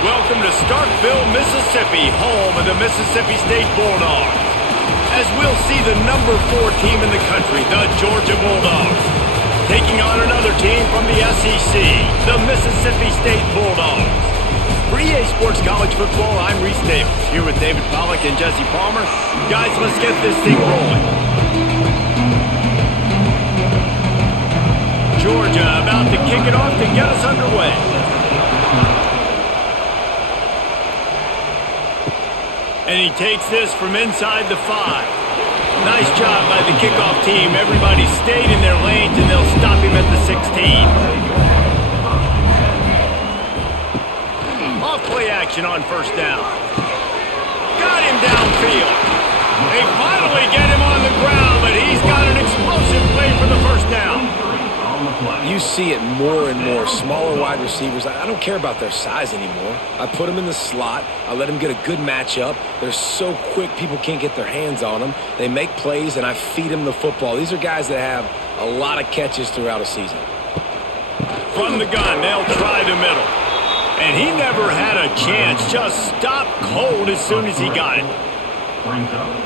Welcome to Starkville, Mississippi, home of the Mississippi State Bulldogs. As we'll see the number 4 team in the country, the Georgia Bulldogs, taking on another team from the SEC, the Mississippi State Bulldogs. For EA Sports College Football, I'm Reese Davis, here with David Pollack and Jesse Palmer. Guys, let's get this thing rolling. Georgia about to kick it off to get us underway. And he takes this from inside the 5. Nice job by the kickoff team. Everybody stayed in their lanes, and they'll stop him at the 16. Off-play action on first down. Got him downfield. They finally get him on the ground, but he's got an explosive play for the first down. You see it more and more. Smaller wide receivers, I don't care about their size anymore. I put them in the slot. I let them get a good matchup. They're so quick, people can't get their hands on them. They make plays, and I feed them the football. These are guys that have a lot of catches throughout a season. From the gun, they'll try the middle. And he never had a chance. Just stopped cold as soon as he got it.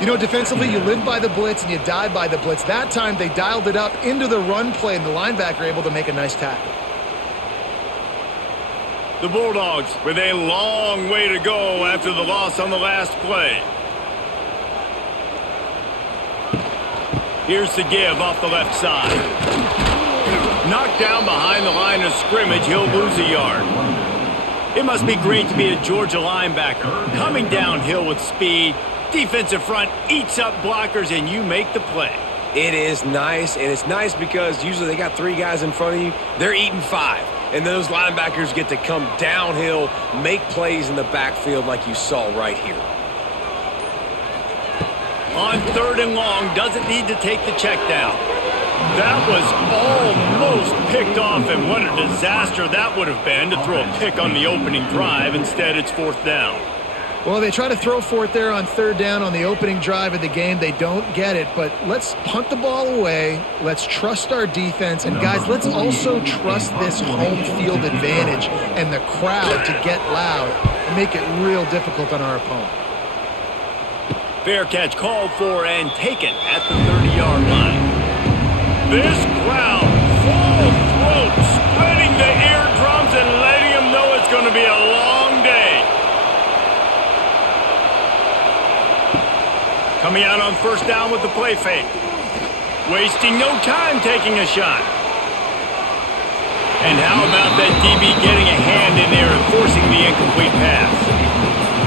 You know, defensively, you live by the blitz and you die by the blitz. That time, they dialed it up into the run play, and the linebacker able to make a nice tackle. The Bulldogs with a long way to go after the loss on the last play. Here's the give off the left side. Knocked down behind the line of scrimmage, he'll lose a yard. It must be great to be a Georgia linebacker. Coming downhill with speed. Defensive front eats up blockers, and you make the play. It is nice, and it's nice because usually they got 3 guys in front of you. They're eating 5, and those linebackers get to come downhill, make plays in the backfield like you saw right here. On 3rd and long, doesn't need to take the check down. That was almost picked off, and what a disaster that would have been to throw a pick on the opening drive. Instead, it's 4th down. Well, they try to throw for it there on 3rd down on the opening drive of the game. They don't get it, but let's punt the ball away. Let's trust our defense. And, guys, let's also trust this home field advantage and the crowd to get loud and make it real difficult on our opponent. Fair catch called for and taken at the 30-yard line. This crowd, full throat, spreading the eardrums and letting them know it's going to be a long day. Coming out on 1st down with the play fake. Wasting no time taking a shot. And how about that DB getting a hand in there and forcing the incomplete pass?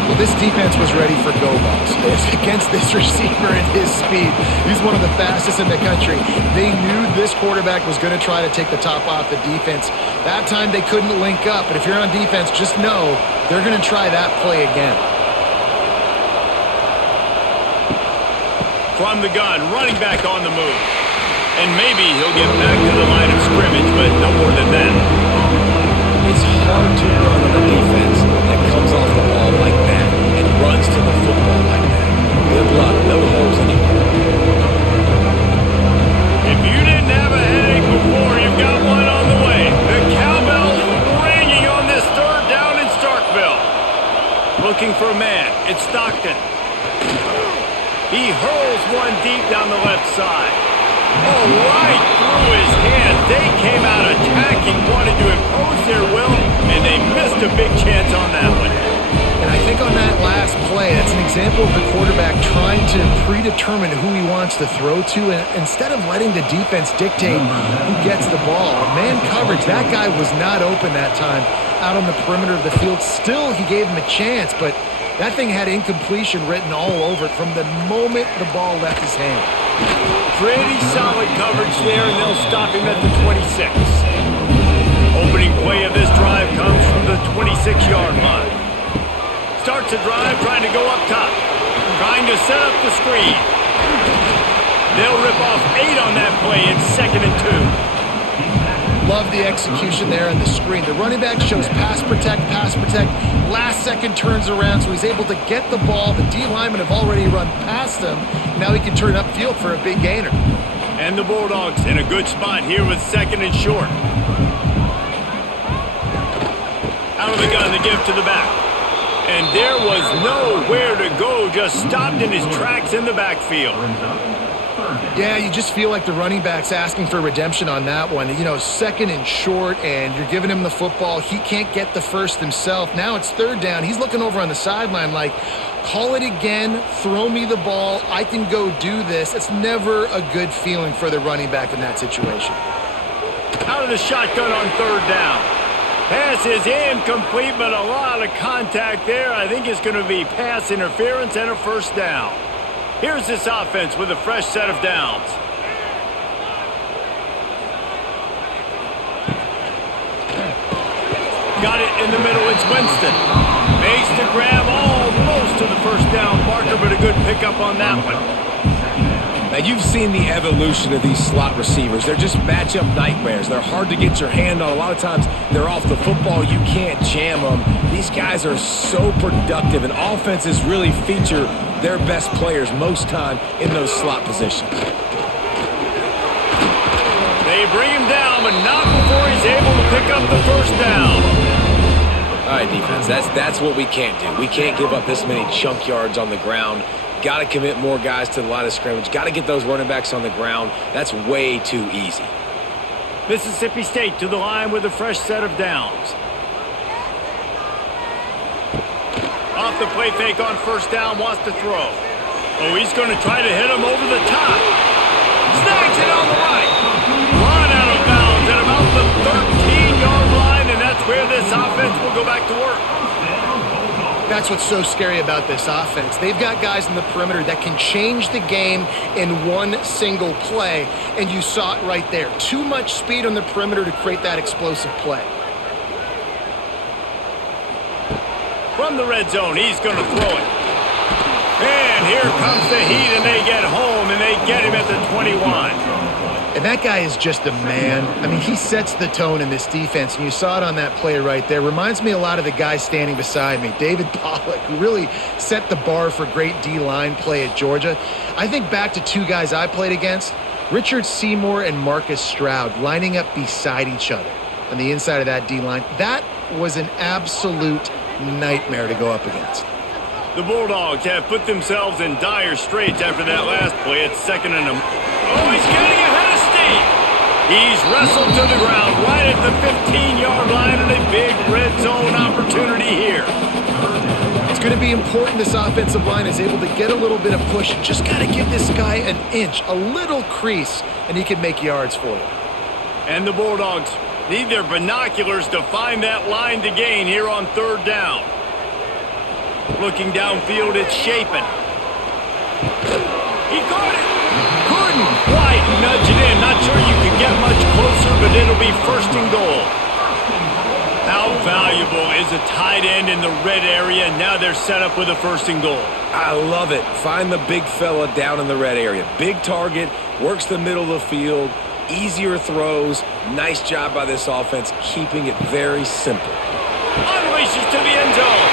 Well, this defense was ready for go balls. It's against this receiver and his speed. He's one of the fastest in the country. They knew this quarterback was going to try to take the top off the defense. That time they couldn't link up, but if you're on defense, just know they're going to try that play again. From the gun, running back on the move. And maybe he'll get back to the line of scrimmage, but no more than that. It's hard to run on a defense that comes off the ball like that and runs to the football like that. Good luck. No holes anywhere. If you didn't have a headache before, you've got one on the way. The cowbell's ringing on this 3rd down in Starkville. Looking for a man. It's Stockton. He hurls one deep down the left side. Oh, right through his hand. They came out attacking, wanted to impose their will, and they missed a big chance on that one. And I think on that last play, that's an example of the quarterback trying to predetermine who he wants to throw to, and instead of letting the defense dictate who gets the ball. Man coverage, that guy was not open that time out on the perimeter of the field. Still, he gave him a chance, but that thing had incompletion written all over it from the moment the ball left his hand. Pretty solid coverage there, and they'll stop him at the 26. Opening play of this drive comes from the 26-yard line. Starts the drive trying to go up top. Trying to set up the screen. They'll rip off 8 on that play. It's 2nd and 2. Love the execution there on the screen. The running back shows pass protect, last second turns around, so he's able to get the ball. The D linemen have already run past him. Now he can turn upfield for a big gainer. And the Bulldogs in a good spot here with 2nd and short. Out of the gun, the give to the back. And there was nowhere to go, just stopped in his tracks in the backfield. Yeah, you just feel like the running back's asking for redemption on that one. You know, second and short, and you're giving him the football. He can't get the first himself. Now it's third down. He's looking over on the sideline like, call it again, throw me the ball, I can go do this. It's never a good feeling for the running back in that situation. Out of the shotgun on third down. Pass is incomplete, but a lot of contact there. I think it's going to be pass interference and a first down. Here's this offense with a fresh set of downs. Got it in the middle. It's Winston. Makes the grab almost to the first down marker, but a good pickup on that one. Now, you've seen the evolution of these slot receivers. They're just matchup nightmares. They're hard to get your hand on. A lot of times, they're off the football. You can't jam them. These guys are so productive, and offenses really feature their best players most time in those slot positions. They bring him down, but not before he's able to pick up the first down. All right, defense, that's what we can't do. We can't give up this many chunk yards on the ground. Got to commit more guys to the line of scrimmage. Got to get those running backs on the ground. That's way too easy. Mississippi State to the line with a fresh set of downs. Off the play fake on first down, wants to throw. Oh, he's going to try to hit him over the top. Snags it on the right. Run out of bounds at about the 13-yard line, and that's where this offense will go back to work. That's what's so scary about this offense. They've got guys in the perimeter that can change the game in one single play, and you saw it right there. Too much speed on the perimeter to create that explosive play. From the red zone, he's going to throw it. And here comes the heat, and they get home, and they get him at the 21. And that guy is just a man. I mean, he sets the tone in this defense, and you saw it on that play right there. Reminds me a lot of the guy standing beside me, David Pollock, who really set the bar for great D-line play at Georgia. I think back to two guys I played against, Richard Seymour and Marcus Stroud, lining up beside each other on the inside of that D-line. That was an absolute nightmare to go up against. The Bulldogs have put themselves in dire straits after that last play. It's second and oh, he's getting ahead of steam. He's wrestled to the ground right at the 15-yard line, and a big red zone opportunity here. It's going to be important this offensive line is able to get a little bit of push. Just got to give this guy an inch, a little crease, and he can make yards for you. And the Bulldogs need their binoculars to find that line to gain here on third down. Looking downfield, it's Shapen. He caught it. Couldn't quite nudge it in. Not sure you can get much closer, but it'll be first and goal. How valuable is a tight end in the red area? Now they're set up with a first and goal. I love it. Find the big fella down in the red area. Big target, works the middle of the field, easier throws. Nice job by this offense, keeping it very simple. Unleashes to the end zone.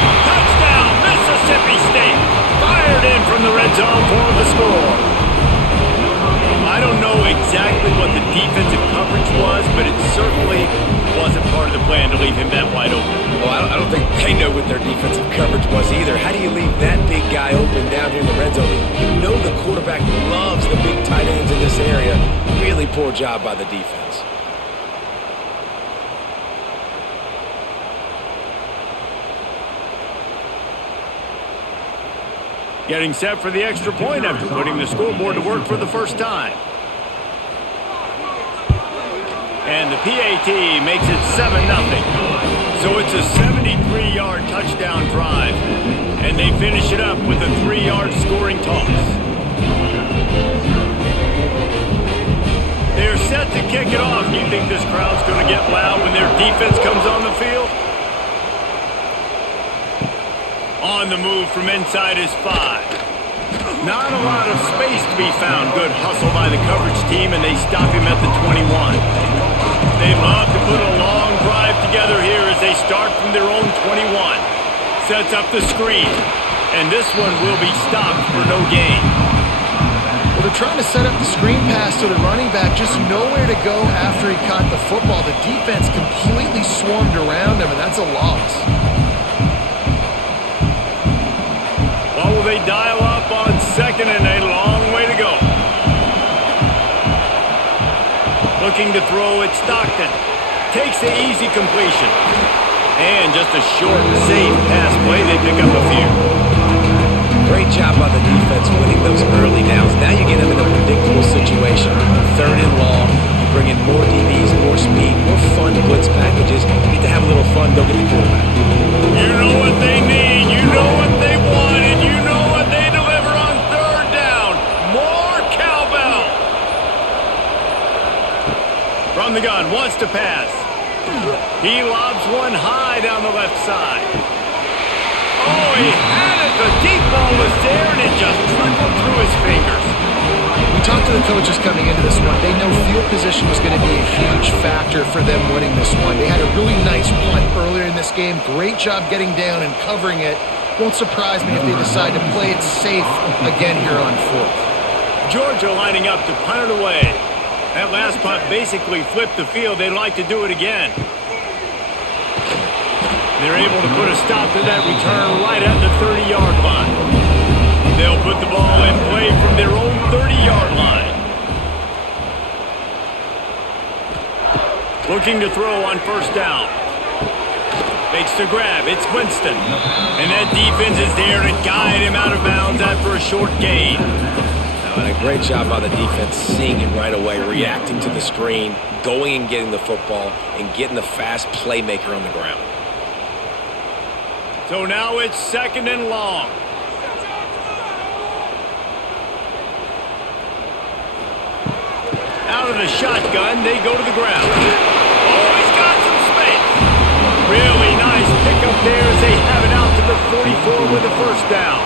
Touchdown, Mississippi State. Fired in from the red zone for the score. I don't know exactly what the defensive coverage was, but it certainly wasn't part of the plan to leave him that wide open. Well, I don't think they know what their defensive coverage was either. How do you leave that big guy open down here in the red zone? You know the quarterback loves the big tight ends in this area. Really poor job by the defense. Getting set for the extra point after putting the scoreboard to work for the first time. And the PAT makes it 7-0. So it's a 73-yard touchdown drive. And they finish it up with a 3-yard scoring toss. They're set to kick it off. Do you think this crowd's going to get loud when their defense comes on the field? On the move from inside his 5. Not a lot of space to be found. Good hustle by the coverage team, and they stop him at the 21. They love to put a long drive together here as they start from their own 21. Sets up the screen, and this one will be stopped for no gain. Well, they're trying to set up the screen pass to the running back, just nowhere to go after he caught the football. The defense completely swarmed around him, and that's a loss. Well, will they dial up on second and a long way to go? Looking to throw at Stockton. Takes the easy completion. And just a short, safe pass play. They pick up a few. Great job by the defense winning those early downs. Now you get them in a predictable situation. Third and long. You bring in more DBs, more speed, more fun blitz packages. Get to have a little fun. Go get the quarterback. You know what they need. You know what they want. And you know what they deliver on third down. More cowbell. From the gun. Wants to pass. He lobs one high down the left side. Oh, he had it. The deep ball was there, and it just trickled through his fingers. We talked to the coaches coming into this one. They know field position was going to be a huge factor for them winning this one. They had a really nice punt earlier in this game. Great job getting down and covering it. Won't surprise me if they decide to play it safe again here on fourth. Georgia lining up to punt it away. That last punt basically flipped the field. They'd like to do it again. They're able to put a stop to that return right at the 30-yard line. They'll put the ball in play from their own 30-yard line. Looking to throw on first down. Makes the grab. It's Winston. And that defense is there to guide him out of bounds after a short gain. And a great job by the defense seeing it right away, reacting to the screen, going and getting the football, and getting the fast playmaker on the ground. So now it's second and long. Out of the shotgun, they go to the ground. Oh, he's got some space. Really nice pickup there as they have it out to the 44 with the first down.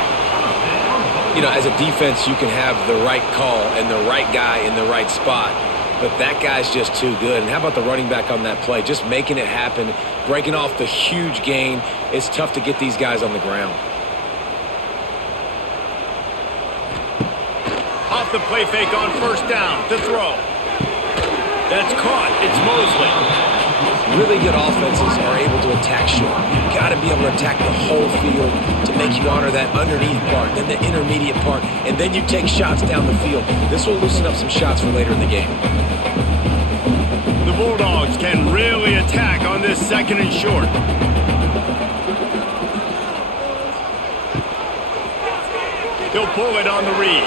You know, as a defense, you can have the right call and the right guy in the right spot. But that guy's just too good. And how about the running back on that play? Just making it happen, breaking off the huge gain. It's tough to get these guys on the ground. Off the play fake on first down to throw. That's caught. It's Mosley. Really good offenses are able to attack short. You've got to be able to attack the whole field to make you honor that underneath part, then the intermediate part, and then you take shots down the field. This will loosen up some shots for later in the game. The Bulldogs can really attack on this second and short. He'll pull it on the read.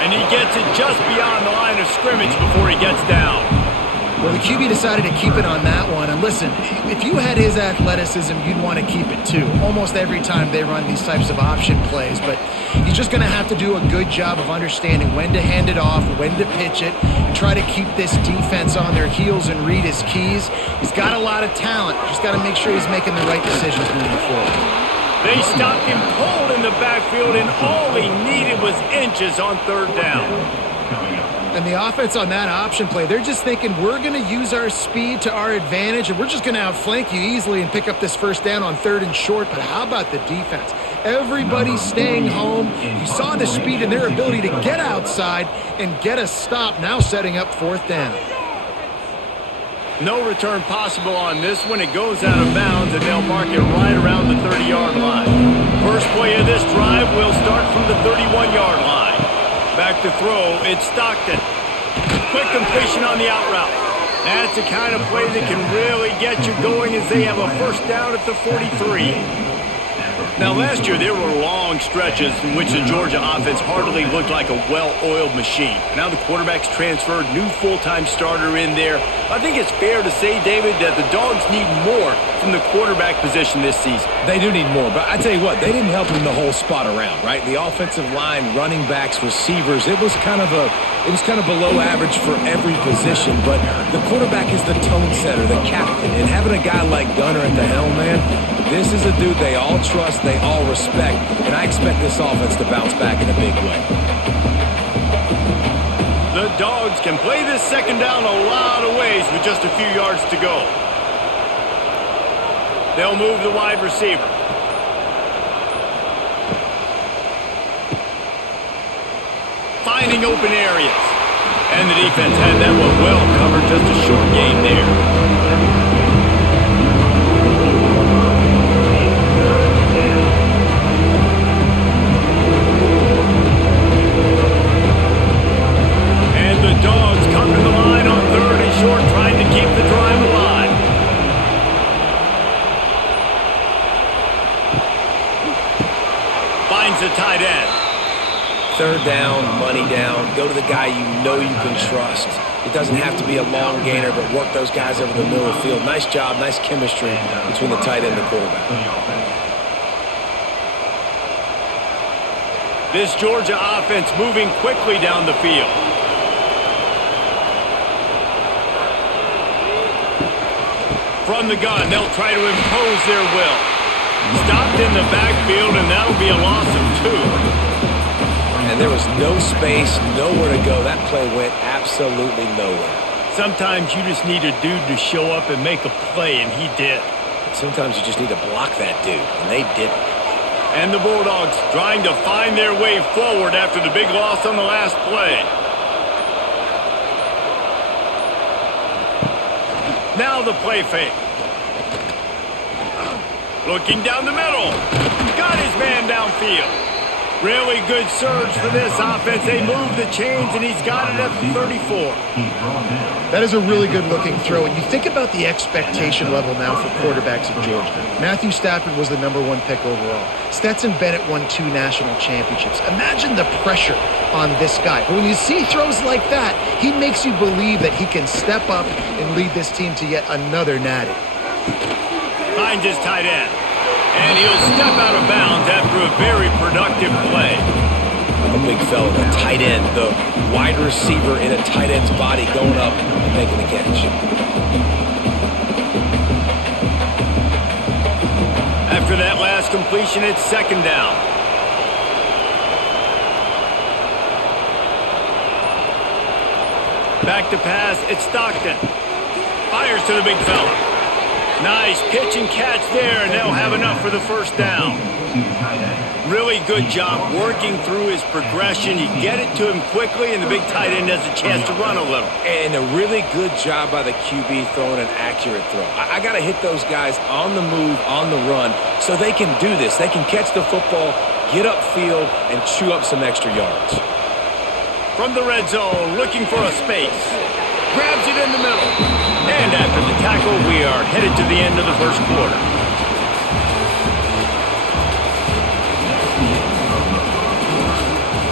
And he gets it just beyond the line of scrimmage before he gets down. Well, the QB decided to keep it on that one. And listen, if you had his athleticism, you'd want to keep it too. Almost every time they run these types of option plays. But he's just going to have to do a good job of understanding when to hand it off, when to pitch it, and try to keep this defense on their heels and read his keys. He's got a lot of talent. Just got to make sure he's making the right decisions moving forward. They stopped him cold in the backfield, and all he needed was inches on third down. And the offense on that option play, they're just thinking we're going to use our speed to our advantage, and we're just going to outflank you easily and pick up this first down on third and short. But how about the defense? Everybody's staying home. You saw the speed and their ability to get outside and get a stop, now setting up fourth down. No return possible on this one. It goes out of bounds, and they'll mark it right around the 30-yard line. First play of this drive will start from the 31-yard line. Back to throw, it's Stockton. Quick completion on the out route. That's the kind of play that can really get you going as they have a first down at the 43. Now, last year, there were long stretches in which the Georgia offense hardly looked like a well-oiled machine. Now the quarterback's transferred, new full-time starter in there. I think it's fair to say, David, that the Dogs need more from the quarterback position this season. They do need more, but I tell you what, they didn't help him the whole spot around, right? The offensive line, running backs, receivers, it was kind of below average for every position, but the quarterback is the tone setter, the captain, and having a guy like Gunner at the helm, man, this is a dude they all trust, they all respect, and I expect this offense to bounce back in a big way. The Dogs can play this second down a lot of ways with just a few yards to go. They'll move the wide receiver. finding open areas. And the defense had that one well covered, just a short game there. And the Dogs come to the line on 3rd and short, trying to keep the drive alive. Finds the tight end. 3rd down, money down. Go to the guy you know you can trust. It doesn't have to be a long gainer, but work those guys over the middle of the field. Nice job, nice chemistry between the tight end and the quarterback. This Georgia offense moving quickly down the field. From the gun, they'll try to impose their will. Stopped in the backfield, and that'll be a loss of 2. And there was no space, nowhere to go. That play went absolutely nowhere. Sometimes you just need a dude to show up and make a play, and he did. Sometimes you just need to block that dude, and they didn't. And the Bulldogs trying to find their way forward after the big loss on the last play. Now the play fake. Looking down the middle. Got his man downfield. Really good surge for this offense. They move the chains, and he's got it at the 34. That is a really good-looking throw. And you think about the expectation level now for quarterbacks in Georgia. Matthew Stafford was the #1 pick overall. Stetson Bennett won 2 national championships. Imagine the pressure on this guy. But when you see throws like that, he makes you believe that he can step up and lead this team to yet another natty. Finds his tight end. And he'll step out of bounds after a very productive play. The big fella, the tight end, the wide receiver in a tight end's body going up and making the catch. After that last completion, it's 2nd down. Back to pass, it's Stockton. Fires to the big fella. Nice pitch and catch there, and they'll have enough for the 1st down. Really good job working through his progression. You get it to him quickly, and the big tight end has a chance to run a little. And a really good job by the QB throwing an accurate throw. I got to hit those guys on the move, on the run, so they can do this. They can catch the football, get upfield, and chew up some extra yards. From the red zone, looking for a space. Grabs it in the middle. And after the tackle, we are headed to the end of the 1st quarter.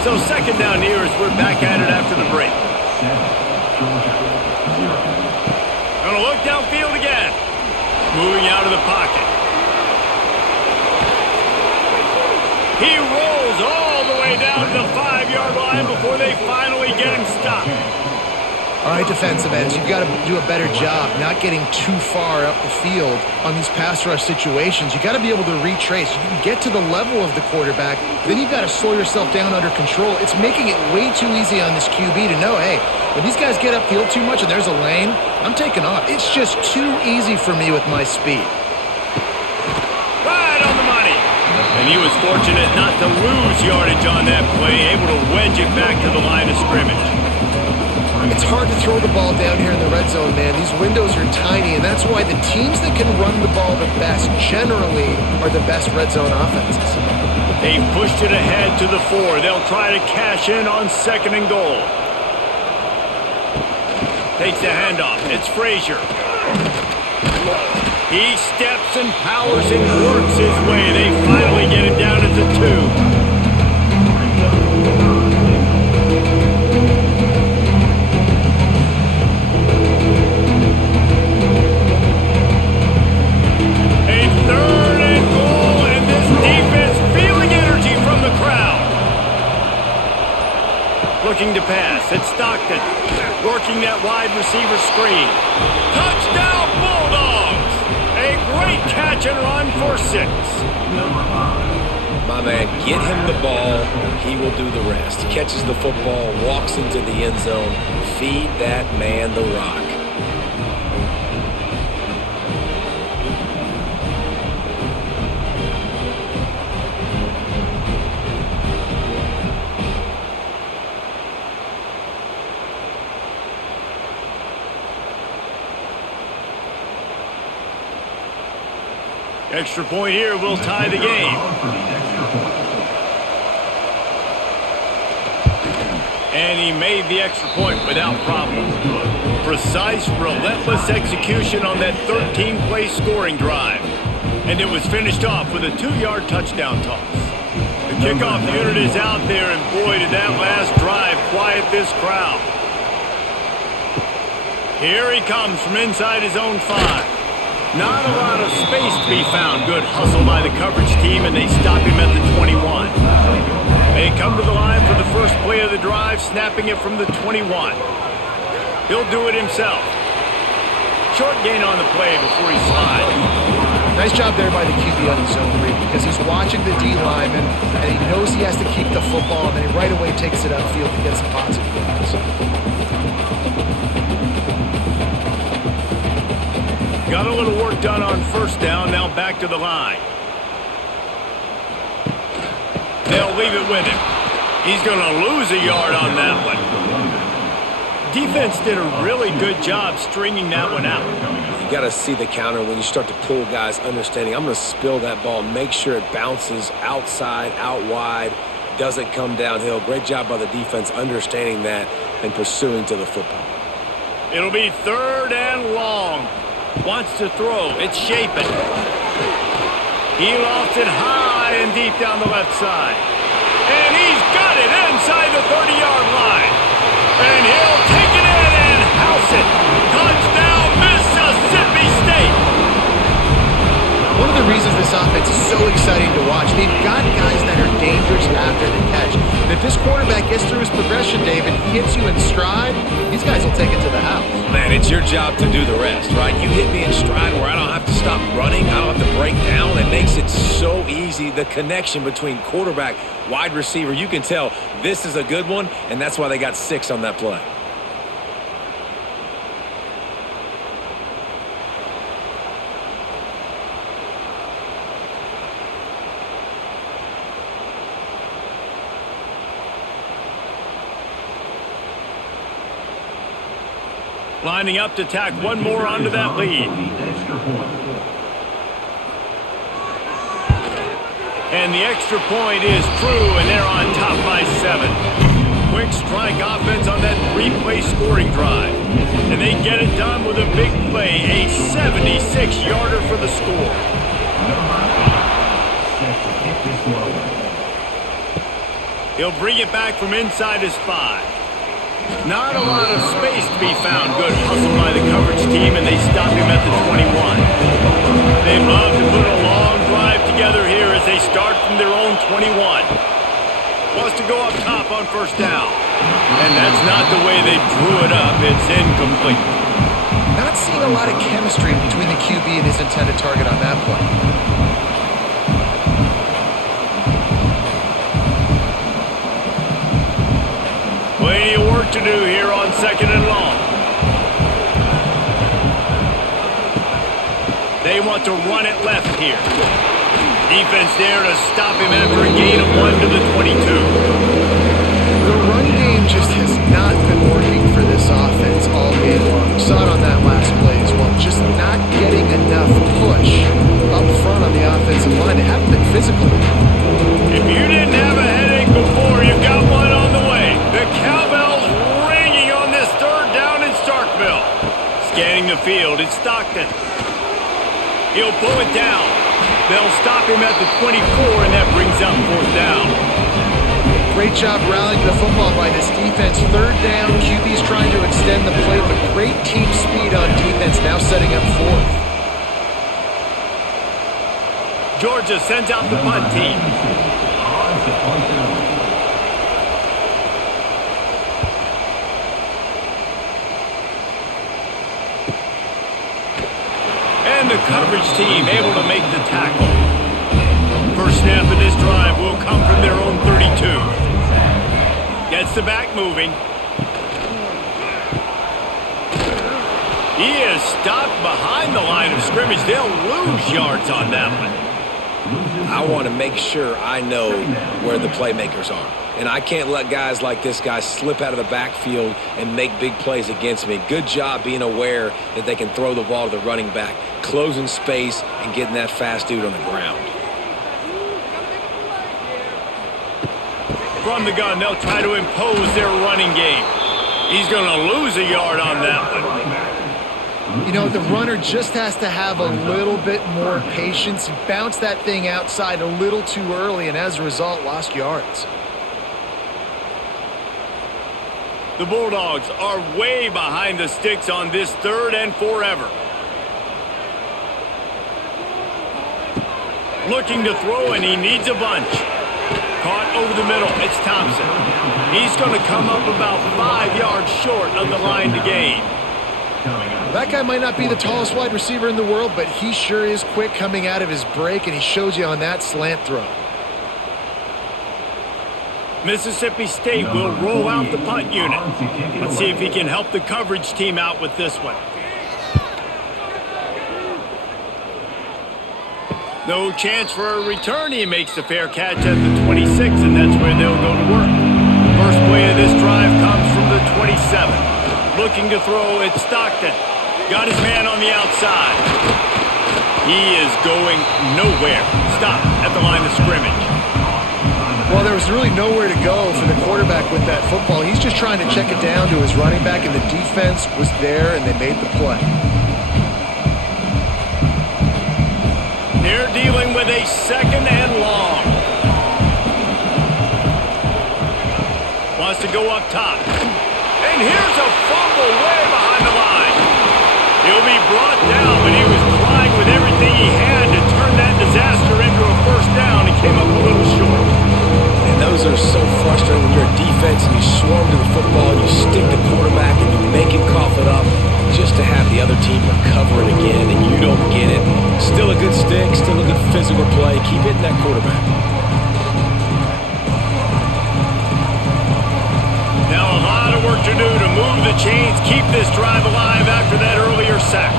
So 2nd down here as we're back at it after the break. Gonna look downfield again. Moving out of the pocket. He rolls all the way down to the 5-yard line before they finally get him stopped. All right, defensive ends, you've got to do a better job not getting too far up the field on these pass rush situations. You've got to be able to retrace. You can get to the level of the quarterback, then you've got to slow yourself down under control. It's making it way too easy on this QB to know, hey, when these guys get upfield too much and there's a lane, I'm taking off. It's just too easy for me with my speed. Right on the money. And he was fortunate not to lose yardage on that play, able to wedge it back to the line of scrimmage. It's hard to throw the ball down here in the red zone, man. These windows are tiny, and that's why the teams that can run the ball the best generally are the best red zone offenses. They've pushed it ahead to the 4. They'll try to cash in on 2nd and goal. Takes the handoff. It's Frazier. He steps and powers and works his way. They finally get it down at the 2. Looking to pass. It's Stockton. Working that wide receiver screen. Touchdown Bulldogs! A great catch and run for 6. My man, get him the ball. He will do the rest. Catches the football, walks into the end zone. Feed that man the rock. Extra point here will tie the game. And he made the extra point without problem. Precise, relentless execution on that 13-play scoring drive. And it was finished off with a 2-yard touchdown toss. The kickoff unit is out there, and boy, did that last drive quiet this crowd. Here he comes from inside his own 5. Not a lot of space to be found. Good hustle by the coverage team, and they stop him at the 21. They come to the line for the first play of the drive, snapping it from the 21. He'll do it himself. Short gain on the play before he slides. Nice job there by the QB on his zone read because he's watching the D lineman and he knows he has to keep the football, and then he right away takes it upfield to get some positive yards. Got a little work done on first down, now back to the line. They'll leave it with him. He's going to lose a yard on that one. Defense did a really good job stringing that one out. You got to see the counter when you start to pull guys understanding, I'm going to spill that ball, make sure it bounces outside, out wide, doesn't come downhill. Great job by the defense understanding that and pursuing to the football. It'll be 3rd and long. Wants to throw. It's shaping. He lost it high and deep down the left side. And he's got it inside the 30-yard line. And he'll take it in and house it. Touchdown, Mississippi State. One of the reasons this offense is so exciting to watch, they've got guys that are dangerous after the catch. And if this quarterback gets through his progression, David, hits you in stride, these guys will take it to the house. Man, it's your job to do the rest, right? You hit me in stride where I don't have to stop running. I don't have to break down. It makes it so easy. The connection between quarterback, wide receiver, you can tell this is a good one, and that's why they got 6 on that play. Lining up to tack one more onto that lead. And the extra point is true, and they're on top by 7. Quick strike offense on that 3-play scoring drive. And they get it done with a big play, a 76-yarder for the score. He'll bring it back from inside his 5. Not a lot of space to be found. Good hustle by the coverage team, and they stop him at the 21. They love to put a long drive together here as they start from their own 21. Wants to go up top on first down. And that's not the way they drew it up. It's incomplete. Not seeing a lot of chemistry between the QB and his intended target on that play. Plenty of work to do here on 2nd and long. They want to run it left here. Defense there to stop him after a gain of 1 to the 22. The run game just has not been working for this offense all game long. We saw it on that last play as well. Just not getting enough push up front on the offensive line. They haven't been physical. If you didn't have a headache before, you've got one on the way. The cowbell's ringing on this 3rd down in Starkville. Scanning the field, it's Stockton. He'll pull it down. They'll stop him at the 24, and that brings up 4th down. Great job rallying the football by this defense. 3rd down, QB's trying to extend the play, but great team speed on defense, now setting up 4th. Georgia sends out the punt team. And the coverage team able to make the tackle. First snap of this drive will come from their own 32. Gets the back moving. He is stopped behind the line of scrimmage. They'll lose yards on that one. I want to make sure I know where the playmakers are. And I can't let guys like this guy slip out of the backfield and make big plays against me. Good job being aware that they can throw the ball to the running back, closing space, and getting that fast dude on the ground. From the gun, they'll try to impose their running game. He's going to lose a yard on that one. You know, the runner just has to have a little bit more patience. He bounced that thing outside a little too early, and as a result, lost yards. The Bulldogs are way behind the sticks on this 3rd and forever. Looking to throw, and he needs a bunch. Caught over the middle. It's Thompson. He's going to come up about 5 yards short of the line to gain. That guy might not be the tallest wide receiver in the world, but he sure is quick coming out of his break, and he shows you on that slant throw. Mississippi State will roll out the punt unit. Let's see if he can help the coverage team out with this one. No chance for a return. He makes the fair catch at the 26, and that's where they'll go to work. First play of this drive comes from the 27. Looking to throw, it's Stockton. Got his man on the outside. He is going nowhere. Stop at the line of scrimmage. Well, there was really nowhere to go for the quarterback with that football. He's just trying to check it down to his running back, and the defense was there, and they made the play. They're dealing with a 2nd and long. Wants to go up top. And here's a fumble way behind the line. He'll be brought down, but he was trying with everything he had to turn that disaster into a 1st down and came up a little short. And those are so frustrating when you're a defense and you swarm to the football and you stick the quarterback and you make him cough it up just to have the other team recover it again and you don't get it. Still a good stick, still a good physical play. Keep hitting that quarterback. Now a lot of work to do to move the chains, keep this drive alive after that earlier sack.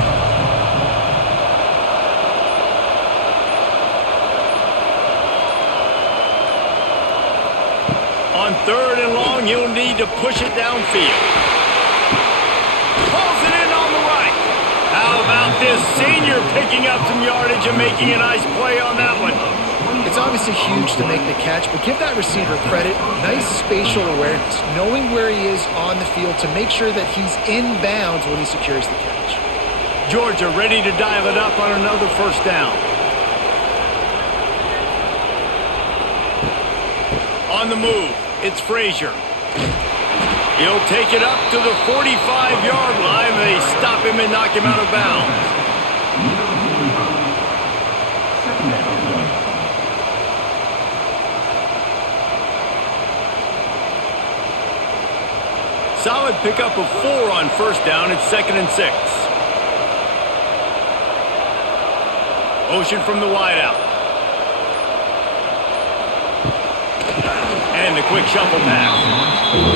On 3rd and long, you'll need to push it downfield. Pulls it in on the right. How about this senior picking up some yardage and making a nice play on that one? It's obviously huge to make the catch, but give that receiver credit. Nice spatial awareness, knowing where he is on the field to make sure that he's in bounds when he secures the catch. Georgia ready to dial it up on another 1st down. On the move, it's Frazier. He'll take it up to the 45-yard line. They stop him and knock him out of bounds. Solid pickup of 4 on 1st down. It's 2nd and 6. Motion from the wideout. And the quick shuffle pass.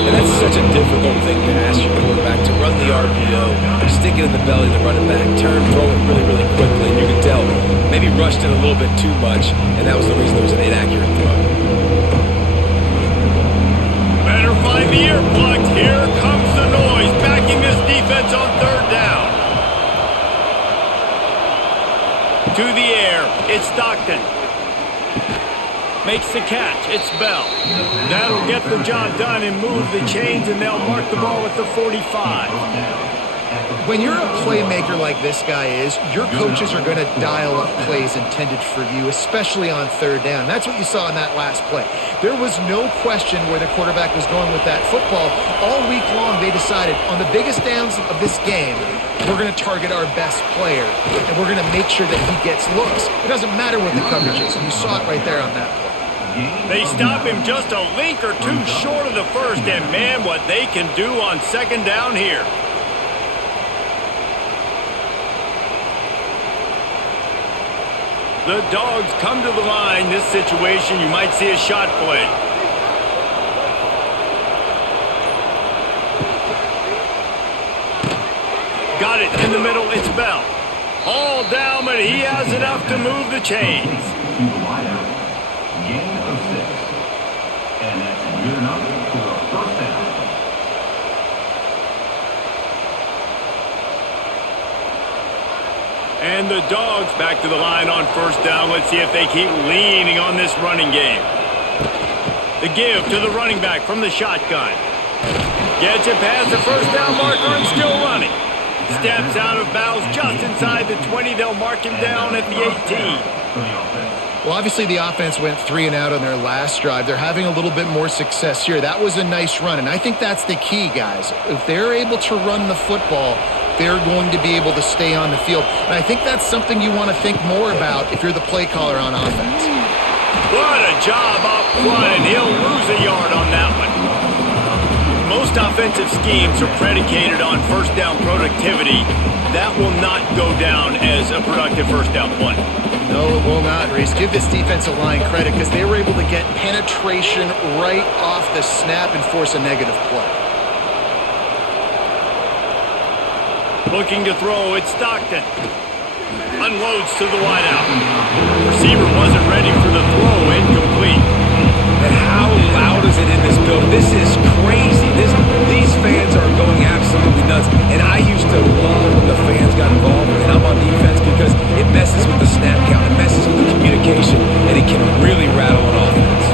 And that's such a difficult thing to ask your quarterback to run the RPO, stick it in the belly of the running back, turn, throw it really, really quickly. And you can tell maybe rushed it a little bit too much, and that was the reason there was an inaccurate throw. Better find the earplugs. Here comes the noise, backing this defense on 3rd down. To the air, it's Stockton. Makes the catch. It's Bell. That'll get the job done and move the chains, and they'll mark the ball at the 45. When you're a playmaker like this guy is, your coaches are going to dial up plays intended for you, especially on 3rd down. That's what you saw in that last play. There was no question where the quarterback was going with that football. All week long, they decided on the biggest downs of this game, we're going to target our best player, and we're going to make sure that he gets looks. It doesn't matter what the coverage is, and you saw it right there on that play. They stop him just a link or two short of the 1st, and man, what they can do on 2nd down here. The Dogs come to the line. This situation, you might see a shot play. Got it in the middle. It's Bell. All down, but he has enough to move the chains. to the wideout. Gain of 6. And that's good enough for a first down. And the Dogs back to the line on first down. Let's see if they keep leaning on this running game. The give to the running back from the shotgun. Gets it past the first down marker and still running. Steps out of bounds just inside the 20. They'll mark him down at the 18. Well, obviously the offense went 3 and out on their last drive. They're having a little bit more success here. That was a nice run, and I think that's the key, guys. If they're able to run the football, they're going to be able to stay on the field. And I think that's something you want to think more about if you're the play caller on offense. What a job up front, and he'll lose a yard on that one. Most offensive schemes are predicated on first down productivity. That will not go down as a productive first down play. No, it will not, Reese. Give this defensive line credit because they were able to get penetration right off the snap and force a negative play. Looking to throw, it's Stockton. Unloads to the wideout. Receiver wasn't ready for the throw, incomplete. And how loud is it in this building? This is crazy. These fans are going absolutely nuts. And I used to love when the fans got involved, and I'm on defense because it messes with the snap count, it messes with the communication, and it can really rattle an offense.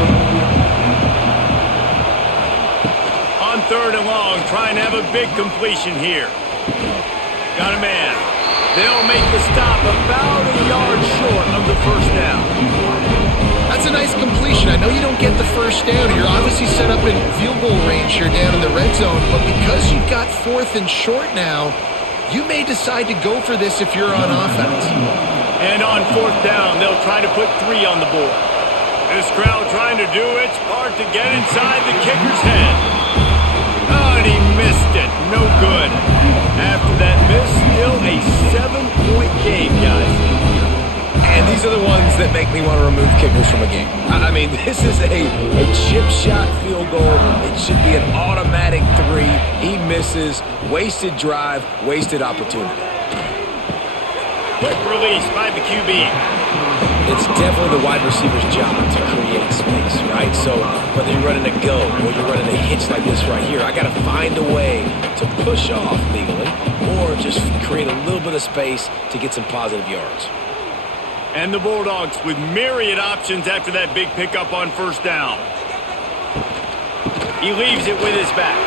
On third and long, trying to have a big completion here. Got a man. They'll make the stop about a yard short of the first down. That's a nice completion. I know you don't get the first down. You're obviously set up in field goal range here down in the red zone, but because you've got 4th and short now, you may decide to go for this if you're on offense. And on 4th down, they'll try to put 3 on the board. This crowd trying to do its part to get inside the kicker's head. Oh, and he missed it. No good. After that miss, still a 7-point game, guys. And these are the ones that make me want to remove kickers from a game. I mean, this is a chip shot field goal. It should be an automatic 3. He misses. Wasted drive, wasted opportunity. Quick release by the QB. It's definitely the wide receiver's job to create space, right? So whether you're running a go or you're running a hitch like this right here, I got to find a way to push off legally or just create a little bit of space to get some positive yards. And the Bulldogs with myriad options after that big pickup on first down. He leaves it with his back.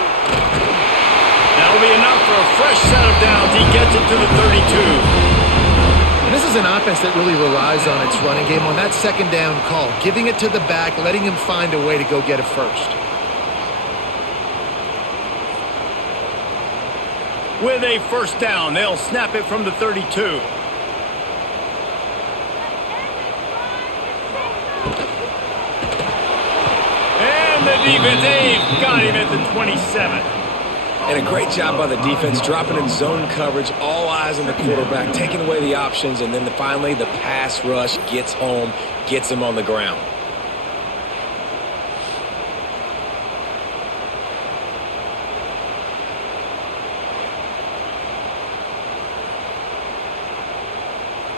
That'll be enough for a fresh set of downs. He gets it to the 32. This is an offense that really relies on its running game on that second down call, giving it to the back, letting him find a way to go get it first. With a first down, they'll snap it from the 32. And the defense, they've got him at the 27. And a great job by the defense, dropping in zone coverage, all eyes on the quarterback, taking away the options, and then finally the pass rush gets home, gets him on the ground.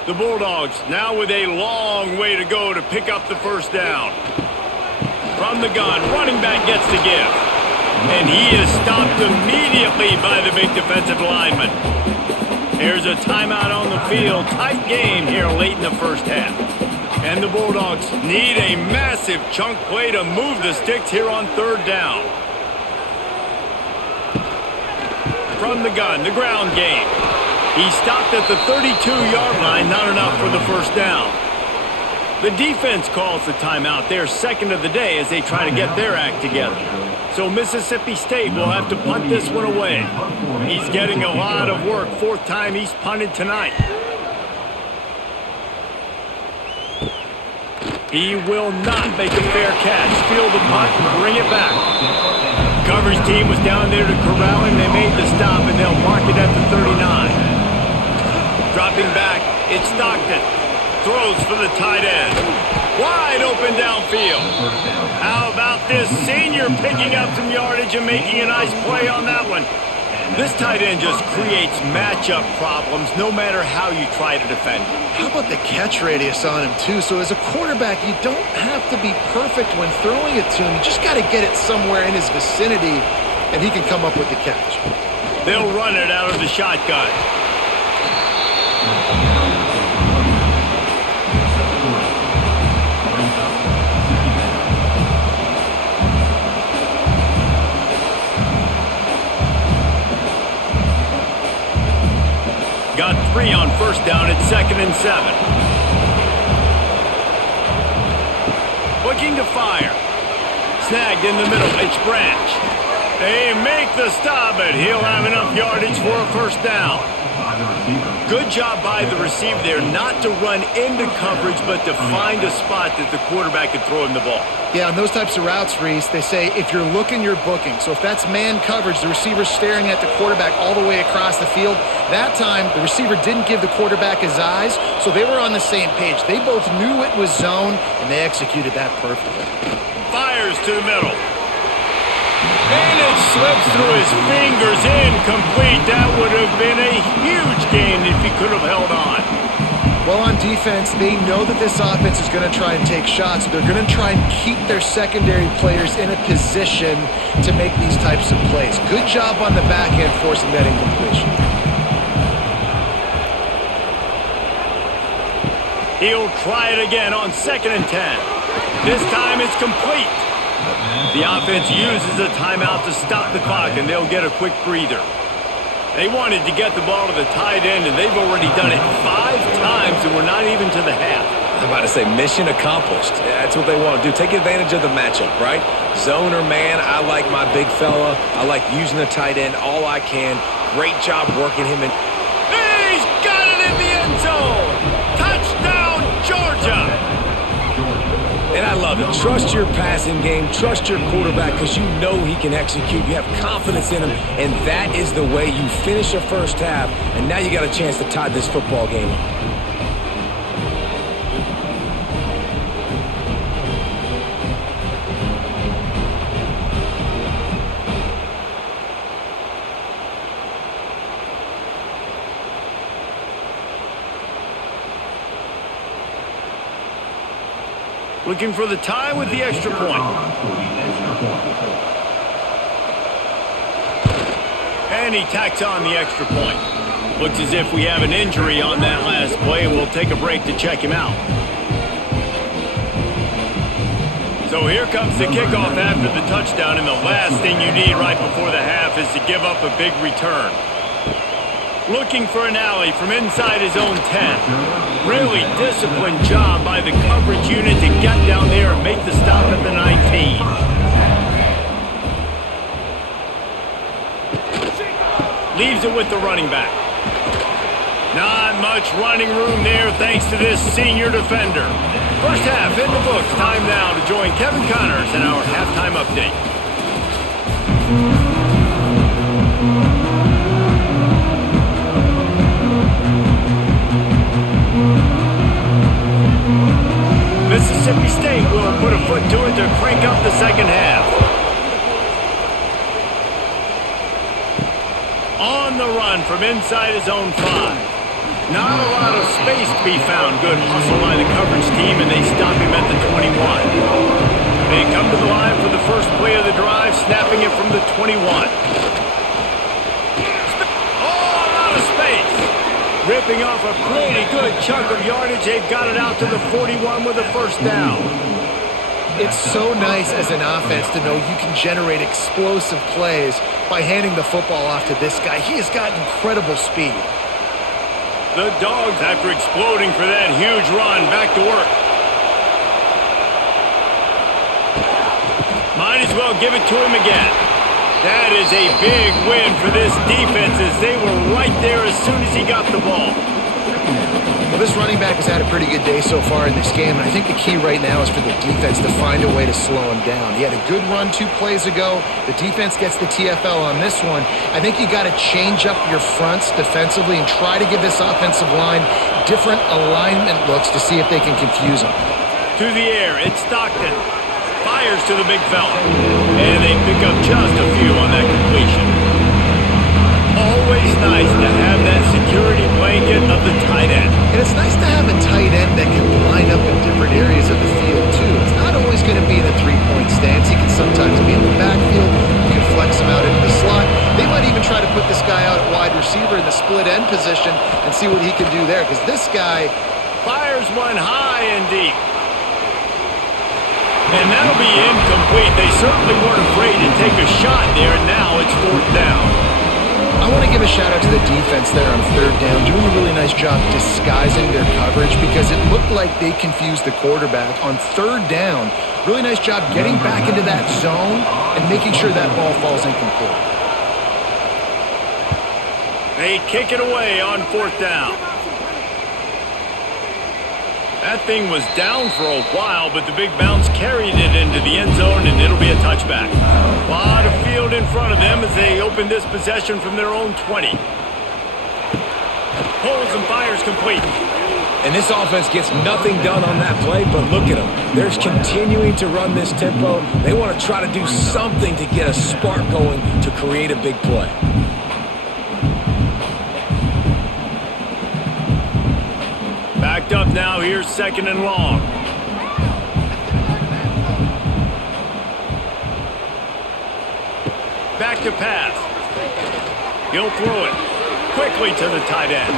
The Bulldogs now with a long way to go to pick up the first down. From the gun, running back gets the give. And he is stopped immediately by the big defensive lineman. There's a timeout on the field. Tight game here late in the first half. And the Bulldogs need a massive chunk play to move the sticks here on third down. From the gun, the ground game. He stopped at the 32-yard line, not enough for the first down. The defense calls the timeout, their second of the day, as they try to get their act together. So Mississippi State will have to punt this one away. He's getting a lot of work. 4th time he's punted tonight. He will not make a fair catch. Field the punt and bring it back. Coverage team was down there to corral him. They made the stop, and they'll mark it at the 39. Dropping back, it's Stockton. Throws for the tight end. Wide open downfield. How about this senior picking up some yardage and making a nice play on that one? This tight end just creates matchup problems no matter how you try to defend him. How about the catch radius on him, too? So as a quarterback, you don't have to be perfect when throwing it to him. You just got to get it somewhere in his vicinity, and he can come up with the catch. They'll run it out of the shotgun. Got 3 on first down at 2nd and 7. Looking to fire. Snagged in the middle. It's Branch. They make the stop, but he'll have enough yardage for a first down. Good job by the receiver there not to run into coverage, but to find a spot that the quarterback could throw him the ball. Yeah, on those types of routes, Reese, they say if you're looking, you're booking. So if that's man coverage, the receiver's staring at the quarterback all the way across the field. That time, the receiver didn't give the quarterback his eyes, so they were on the same page. They both knew it was zone, and they executed that perfectly. Fires to the middle. And it slips through his fingers, incomplete. That would have been a huge gain if he could have held on. Well, on defense, they know that this offense is going to try and take shots. They're going to try and keep their secondary players in a position to make these types of plays. Good job on the back end forcing that incompletion. He'll try it again on 2nd and 10. This time it's complete. The offense uses a timeout to stop the clock, and they'll get a quick breather. They wanted to get the ball to the tight end, and they've already done it 5 times, and we're not even to the half. I'm about to say mission accomplished. That's what they want to do. Take advantage of the matchup, right? Zone or man, I like my big fella. I like using the tight end all I can. Great job working him in. He's got it in the end zone! Touchdown, Georgia! And I love it. Trust your passing game. Trust your quarterback because you know he can execute. You have confidence in him, and that is the way you finish a first half, and now you got a chance to tie this football game up. Looking for the tie with the extra point. And he tacks on the extra point. Looks as if we have an injury on that last play, and we'll take a break to check him out. So here comes the kickoff after the touchdown, and the last thing you need right before the half is to give up a big return. Looking for an alley from inside his own 10. Really disciplined job by the coverage unit to get down there and make the stop at the 19. Leaves it with the running back. Not much running room there thanks to this senior defender. First half in the books. Time now to join Kevin Connors in our halftime update. Mississippi State will put a foot to it to crank up the second half. On the run from inside his own 5. Not a lot of space to be found. Good hustle by the coverage team, and they stop him at the 21. They come to the line for the first play of the drive, snapping it from the 21. Oh, a lot of space. Ripping off a pretty good chunk of yardage. They've got it out to the 41 with a first down. It's so nice as an offense to know you can generate explosive plays by handing the football off to this guy. He has got incredible speed. The Dogs, after exploding for that huge run, back to work. Might as well give it to him again. That is a big win for this defense as they were right there as soon as he got the ball. Well, this running back has had a pretty good day so far in this game, and I think the key right now is for the defense to find a way to slow him down. He had a good run 2 plays ago. The defense gets the TFL on this one. I think you got to change up your fronts defensively and try to give this offensive line different alignment looks to see if they can confuse him. To the air, it's Stockton. Fires to the big fella. And they pick up just a few on that completion. It's nice to have that security blanket of the tight end. And it's nice to have a tight end that can line up in different areas of the field, too. It's not always going to be in a three-point stance. He can sometimes be in the backfield. You can flex him out into the slot. They might even try to put this guy out at wide receiver in the split end position and see what he can do there, because this guy fires one high and deep. And that'll be incomplete. They certainly weren't afraid to take a shot there, and now it's 4th down. I want to give a shout out to the defense there on 3rd down, doing a really nice job disguising their coverage because it looked like they confused the quarterback on 3rd down. Really nice job getting back into that zone and making sure that ball falls incomplete. They kick it away on 4th down. That thing was down for a while, but the big bounce carried it into the end zone, and it'll be a touchback. A lot of field in front of them as they open this possession from their own 20. Pulls and fires complete. And this offense gets nothing done on that play, but look at them. They're continuing to run this tempo. They want to try to do something to get a spark going to create a big play. Backed up now, here's 2nd and long. Back to pass. He'll throw it quickly to the tight end.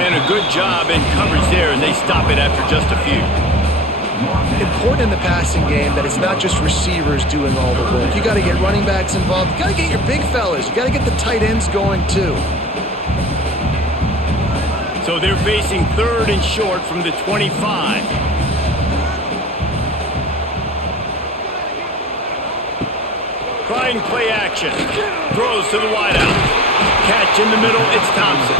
And a good job in coverage there as they stop it after just a few. Important in the passing game that it's not just receivers doing all the work. You got to get running backs involved. You got to get your big fellas. You got to get the tight ends going too. So they're facing 3rd and short from the 25. Trying play action. Throws to the wideout. Catch in the middle, it's Thompson.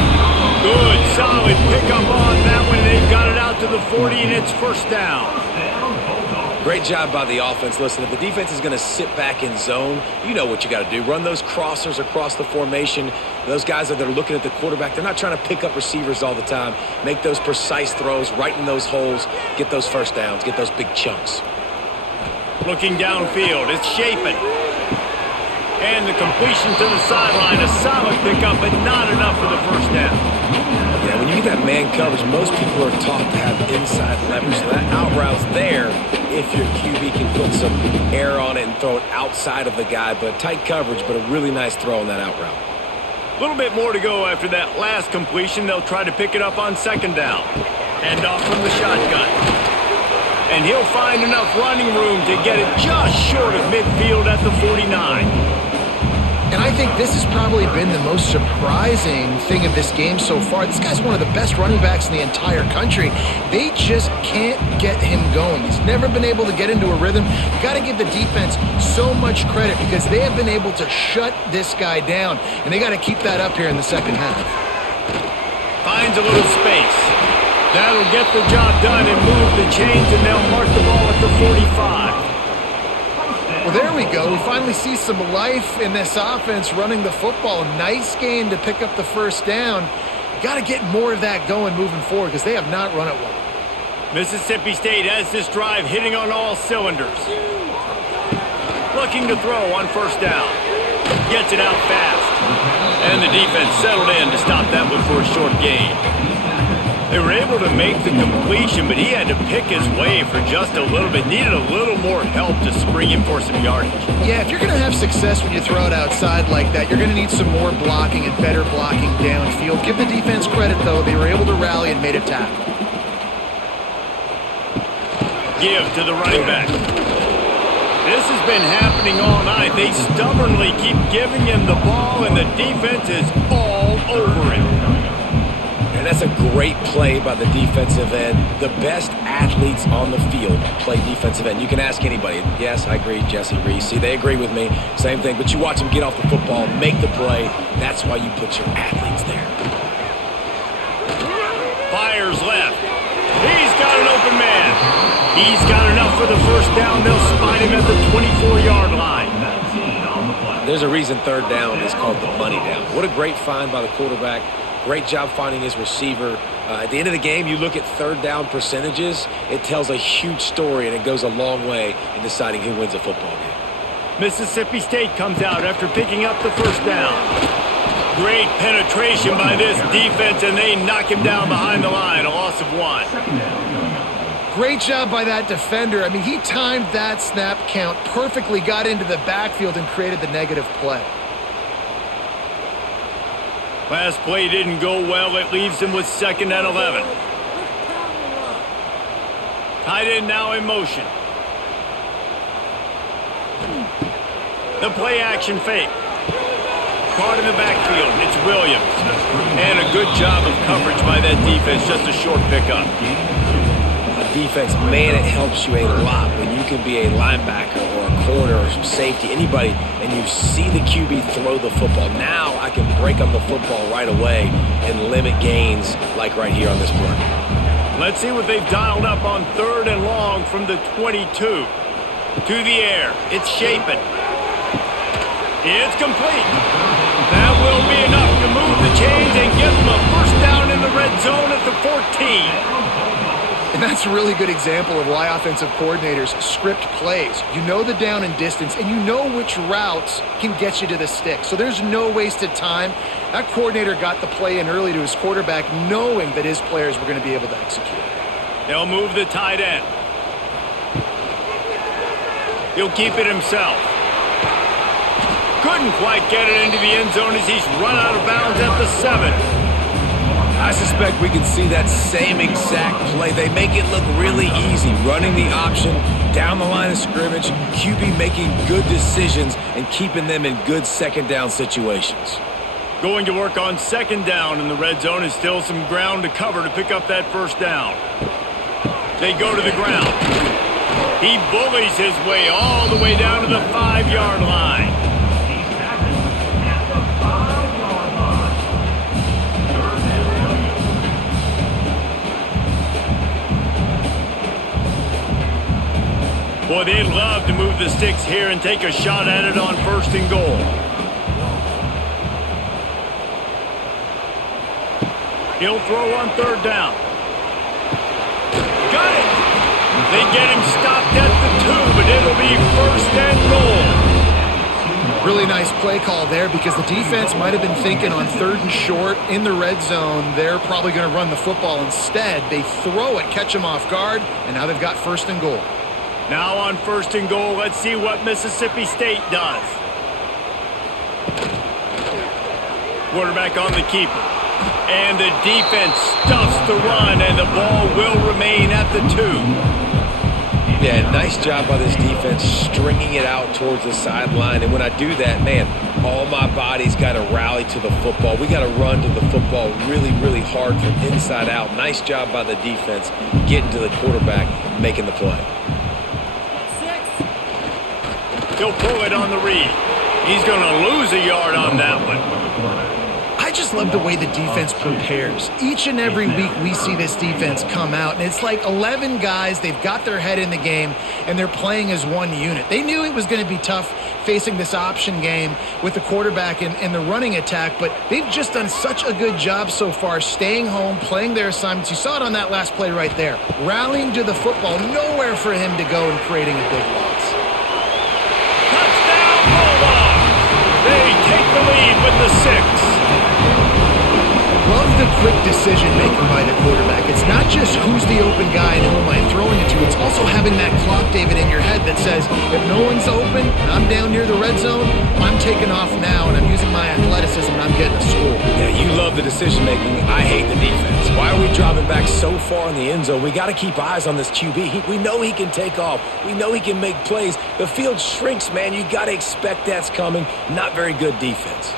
Good, solid pickup on that one. They've got it out to the 40, and it's 1st down. Great job by the offense. Listen, if the defense is going to sit back in zone, you know what you got to do. Run those crossers across the formation. Those guys that are looking at the quarterback, they're not trying to pick up receivers all the time. Make those precise throws right in those holes. Get those 1st downs. Get those big chunks. Looking downfield, it's Shapin. And the completion to the sideline, a solid pickup, but not enough for the 1st down. Yeah, when you get that man coverage, most people are taught to have inside leverage. So that out route's there if your QB can put some air on it and throw it outside of the guy. But tight coverage, but a really nice throw on that out route. A little bit more to go after that last completion. They'll try to pick it up on 2nd down. Hand off from the shotgun. And he'll find enough running room to get it just short of midfield at the 49. And I think this has probably been the most surprising thing of this game so far. This guy's one of the best running backs in the entire country. They just can't get him going. He's never been able to get into a rhythm. You got to give the defense so much credit because they have been able to shut this guy down, and they got to keep that up here in the 2nd half. Finds a little space. That'll get the job done and move the chains, and they'll mark the ball at the 45. Well, there we go. We finally see some life in this offense running the football. Nice game to pick up the 1st down. Got to get more of that going moving forward because they have not run it well. Mississippi State has this drive hitting on all cylinders. Looking to throw on 1st down. Gets it out fast. And the defense settled in to stop that one for a short gain. They were able to make the completion, but he had to pick his way for just a little bit. Needed a little more help to spring him for some yardage. Yeah, if you're going to have success when you throw it outside like that, you're going to need some more blocking and better blocking downfield. Give the defense credit, though. They were able to rally and made a tackle. Give to the running back. This has been happening all night. They stubbornly keep giving him the ball, and the defense is all over him. And that's a great play by the defensive end. The best athletes on the field play defensive end. You can ask anybody. Yes, I agree, Jesse Reese. See, they agree with me. Same thing. But you watch them get off the football, make the play. That's why you put your athletes there. Fires left. He's got an open man. He's got enough for the 1st down. They'll spot him at the 24-yard line. There's a reason 3rd down is called the money down. What a great find by the quarterback. Great job finding his receiver. At the end of the game, you look at 3rd down percentages. It tells a huge story, and it goes a long way in deciding who wins a football game. Mississippi State comes out after picking up the 1st down. Great penetration by this defense, and they knock him down behind the line. A loss of 1. Second down coming up. Great job by that defender. I mean, he timed that snap count perfectly, got into the backfield, and created the negative play. Last play didn't go well. It leaves him with 2nd and 11. Tight end now in motion. The play action fake. Caught in the backfield. It's Williams. And a good job of coverage by that defense. Just a short pickup. Defense, man, it helps you a lot when you can be a linebacker or a corner or some safety, anybody, and you see the QB throw the football. Now I can break on the football right away and limit gains like right here on this play. Let's see what they've dialed up on 3rd and long from the 22. To the air. It's Shapen. It's complete. That will be enough to move the chains and get them a first down in the red zone at the 14. And that's a really good example of why offensive coordinators script plays. You know the down and distance, and you know which routes can get you to the stick. So there's no wasted time. That coordinator got the play in early to his quarterback, knowing that his players were going to be able to execute. They'll move the tight end. He'll keep it himself. Couldn't quite get it into the end zone as he's run out of bounds at the 7. I suspect we can see that same exact play. They make it look really easy, running the option down the line of scrimmage, QB making good decisions and keeping them in good 2nd down situations. Going to work on 2nd down in the red zone is still some ground to cover to pick up that first down. They go to the ground. He bullies his way all the way down to the 5-yard line. He's tackled at the 5-yard line. Boy, they'd love to move the sticks here and take a shot at it on 1st and goal. He'll throw on 3rd down. Got it! They get him stopped at the 2, but it'll be 1st and goal. Really nice play call there because the defense might have been thinking on 3rd and short in the red zone, they're probably going to run the football. Instead, they throw it, catch him off guard, and now they've got 1st and goal. Now on 1st and goal, let's see what Mississippi State does. Quarterback on the keeper. And the defense stuffs the run, and the ball will remain at the 2. Yeah, nice job by this defense stringing it out towards the sideline. And when I do that, man, all my body's got to rally to the football. We got to run to the football really, really hard from inside out. Nice job by the defense getting to the quarterback, making the play. He'll pull it on the read. He's going to lose a yard on that one. I just love the way the defense prepares. Each and every week we see this defense come out, and it's like 11 guys, they've got their head in the game, and they're playing as one unit. They knew it was going to be tough facing this option game with the quarterback and the running attack, but they've just done such a good job so far staying home, playing their assignments. You saw it on that last play right there. Rallying to the football, nowhere for him to go and creating a big loss. They take the lead with the 6. Love the quick decision-making by the quarterback. It's not just who's the open guy and who am I throwing it to. It's also having that clock, David, in your head that says, if no one's open and I'm down near the red zone, I'm taking off now and I'm using my athleticism and I'm getting a score. Yeah, you love the decision-making. I hate the defense. Why are we dropping back so far in the end zone? We got to keep eyes on this QB. We know he can take off. We know he can make plays. The field shrinks, man. You got to expect that's coming. Not very good defense.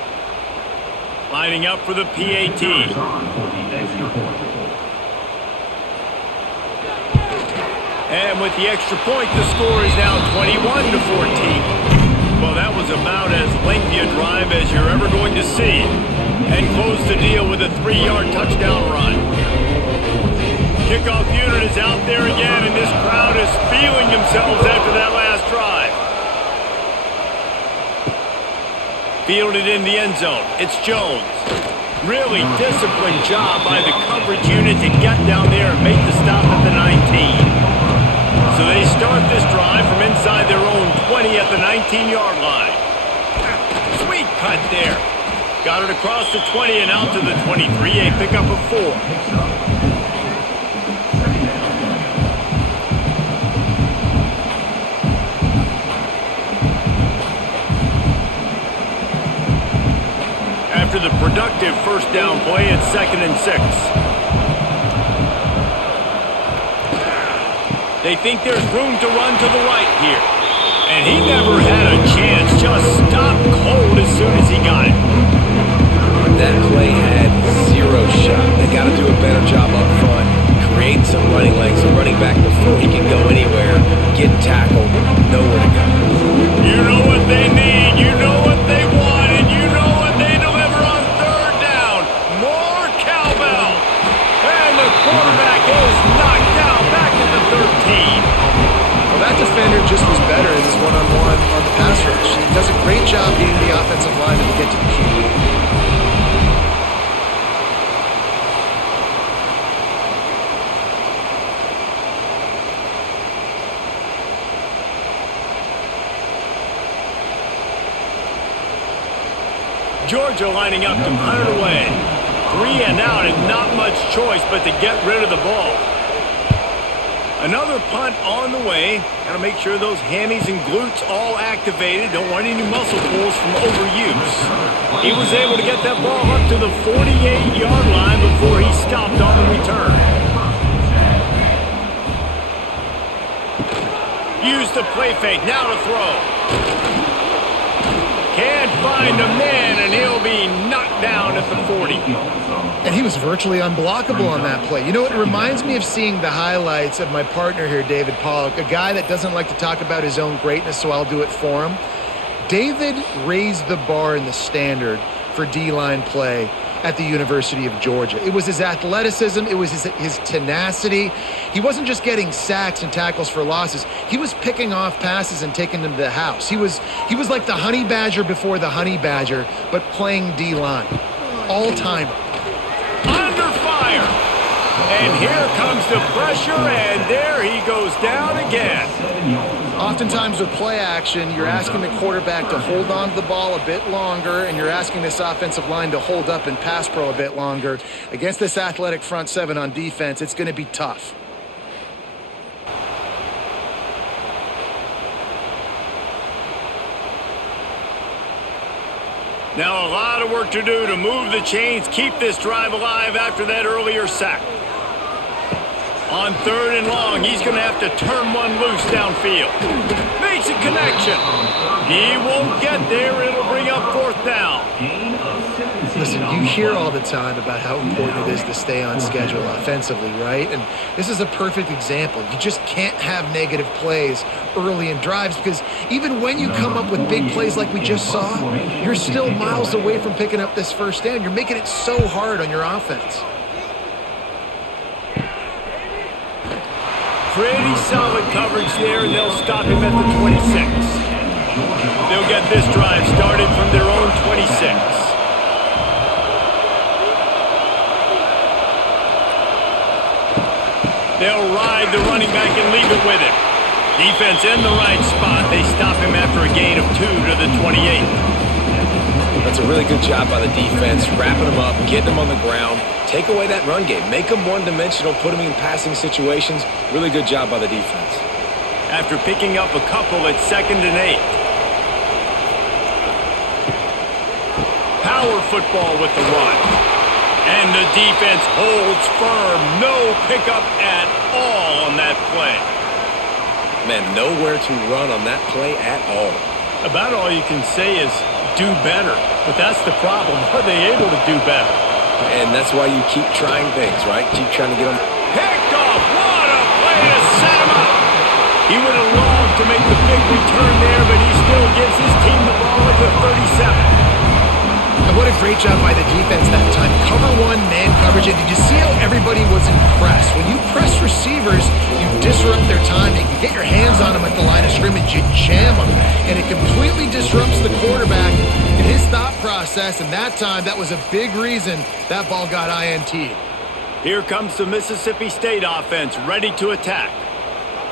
Lining up for the PAT. And with the extra point, the score is now 21-14. Well, that was about as lengthy a drive as you're ever going to see. And close the deal with a 3-yard touchdown run. Kickoff unit is out there again, and this crowd is feeling themselves after that last drive. Fielded in the end zone. It's Jones. Really disciplined job by the coverage unit to get down there and make the stop at the 19. So they start this drive from inside their own 20 at the 19-yard line. Sweet cut there. Got it across the 20 and out to the 23, a pickup of 4. Picks up. Second down. After the productive first down play, it's 2nd and 6. They think there's room to run to the right here. And he never had a chance, just stopped cold as soon as he got it. That play had 0 shot. They got to do a better job up front, creating some running lanes, some running back before he can go anywhere, getting tackled, nowhere to go. You know what they need, you know what they want, and you know what they deliver on 3rd down. More cowbell. And the quarterback is knocked down back at the 13. Well, that defender just was better in his one-on-one on the pass rush. He does a great job being the offensive lineman to get to the QB. Georgia lining up to punt it away. 3 and out and not much choice but to get rid of the ball. Another punt on the way. Got to make sure those hammies and glutes all activated. Don't want any muscle pulls from overuse. He was able to get that ball up to the 48-yard line before he stopped on the return. Use the play fake. Now to throw. Can't find a man, and he'll be knocked down at the 40. And he was virtually unblockable on that play. You know, it reminds me of seeing the highlights of my partner here, David Pollock, a guy that doesn't like to talk about his own greatness, so I'll do it for him. David raised the bar in the standard for D-line play at the University of Georgia. It was his athleticism. It was his tenacity. He wasn't just getting sacks and tackles for losses. He was picking off passes and taking them to the house. He was like the honey badger before the honey badger, but playing D-line. All-time. Under fire. And here comes the pressure, and there he goes down again. Oftentimes with play action, you're asking the quarterback to hold on to the ball a bit longer, and you're asking this offensive line to hold up in pass pro a bit longer. Against this athletic front seven on defense, it's going to be tough. Now a lot of work to do to move the chains, keep this drive alive after that earlier sack. On 3rd and long, he's going to have to turn one loose downfield. Makes a connection. He won't get there. It'll bring up 4th down. Listen, you hear all the time about how important it is to stay on schedule offensively, right? And this is a perfect example. You just can't have negative plays early in drives because even when you come up with big plays like we just saw, you're still miles away from picking up this 1st down. You're making it so hard on your offense. Pretty solid coverage there, and they'll stop him at the 26. They'll get this drive started from their own 26. They'll ride the running back and leave it with him. Defense in the right spot. They stop him after a gain of 2 to the 28. That's a really good job by the defense, wrapping them up, getting them on the ground. Take away that run game. Make them one-dimensional, put them in passing situations. Really good job by the defense. After picking up a couple, it's 2nd and 8. Power football with the run. And the defense holds firm. No pickup at all on that play. Man, nowhere to run on that play at all. About all you can say is do better. But that's the problem. Are they able to do better? And that's why you keep trying things, right? Keep trying to get them. Picked off. What a play to set him up. He would have loved to make the big return there, but he still gives his team the ball at the 37. And what a great job by the defense that time. Cover one, man coverage. And did you see how everybody was impressed? When you press receivers, you disrupt their timing. You get your hands on them at the line of scrimmage. You jam them. And it completely disrupts the quarterback in his thought process. And that time, that was a big reason that ball got INT'd. Here comes the Mississippi State offense ready to attack.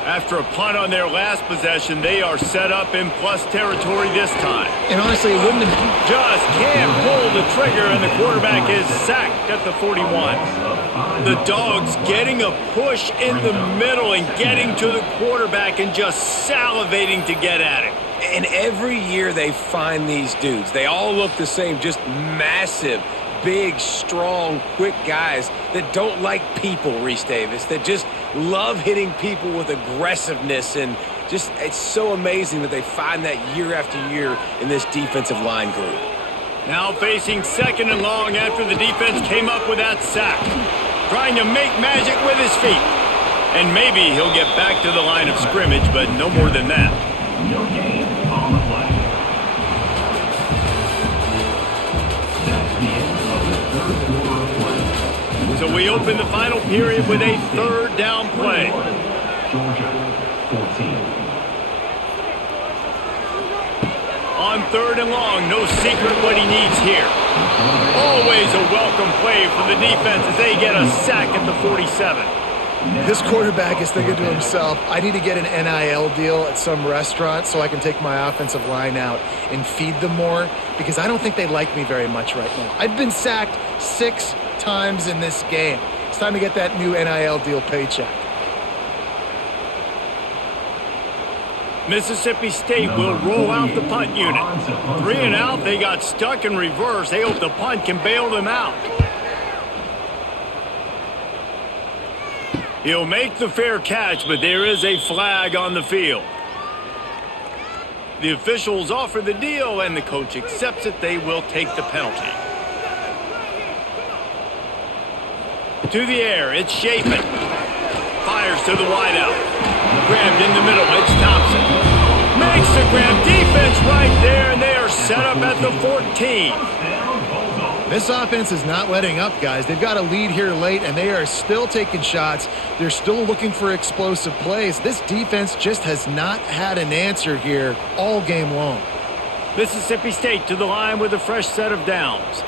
After a punt on their last possession, they are set up in plus territory this time. And honestly, it wouldn't have... Just can't pull the trigger, and the quarterback is sacked at the 41. The Dogs getting a push in the middle and getting to the quarterback and just salivating to get at him. And every year they find these dudes. They all look the same, just massive, big, strong, quick guys that don't like people, Reese Davis, that just love hitting people with aggressiveness. And just, it's so amazing that they find that year after year in this defensive line group. Now facing 2nd and long after the defense came up with that sack. Trying to make magic with his feet. And maybe he'll get back to the line of scrimmage, but no more than that. No gain on the play. That's the end of the third quarter of play. So we open the final period with a 3rd down play. Georgia, 14. On 3rd and long, no secret what he needs here. Always a welcome play for the defense as they get a sack at the 47. This quarterback is thinking to himself, I need to get an NIL deal at some restaurant so I can take my offensive line out and feed them more, because I don't think they like me very much right now. I've been sacked 6 times in this game. It's time to get that new NIL deal paycheck. Mississippi State will roll out the punt unit. 3 and out, they got stuck in reverse. They hope the punt can bail them out. He'll make the fair catch, but there is a flag on the field. The officials offer the deal, and the coach accepts it. They will take the penalty. To the air, it's Shapen. Fires to the wideout. Grabbed in the middle, it's Thompson. Makes the grab, defense right there, and they are set up at the 14. This offense is not letting up, guys. They've got a lead here late, and they are still taking shots. They're still looking for explosive plays. This defense just has not had an answer here all game long. Mississippi State to the line with a fresh set of downs.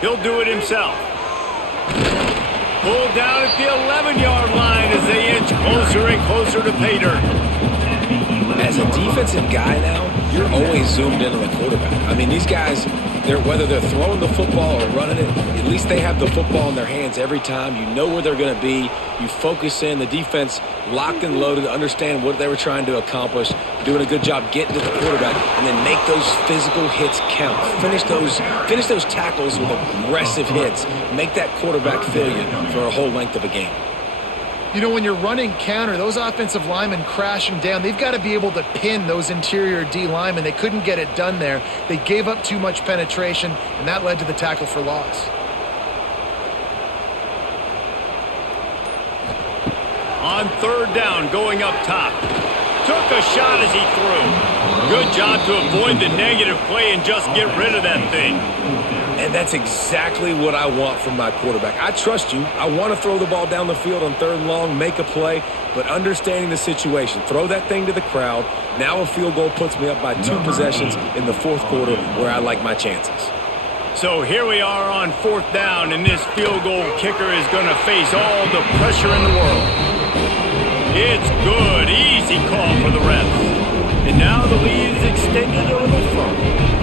He'll do it himself. Pulled down at the 11-yard line as they inch closer and closer to pay dirt. As a defensive guy now, you're always zoomed in on the quarterback. I mean, these guys, whether they're throwing the football or running it, at least they have the football in their hands every time. You know where they're going to be. You focus in. The defense locked and loaded to understand what they were trying to accomplish, doing a good job getting to the quarterback, and then make those physical hits count. Finish those tackles with aggressive hits. Make that quarterback feel you for a whole length of a game. You know, when you're running counter, those offensive linemen crashing down, they've got to be able to pin those interior D linemen. They couldn't get it done there. They gave up too much penetration, and that led to the tackle for loss. On 3rd down, going up top. Took a shot as he threw. Good job to avoid the negative play and just get rid of that thing. And that's exactly what I want from my quarterback. I trust you. I want to throw the ball down the field on 3rd and long, make a play, but understanding the situation. Throw that thing to the crowd. Now a field goal puts me up by 2 possessions in the 4th quarter where I like my chances. So here we are on 4th down, and this field goal kicker is going to face all the pressure in the world. It's good. Easy call for the refs. And now the lead is extended a little further.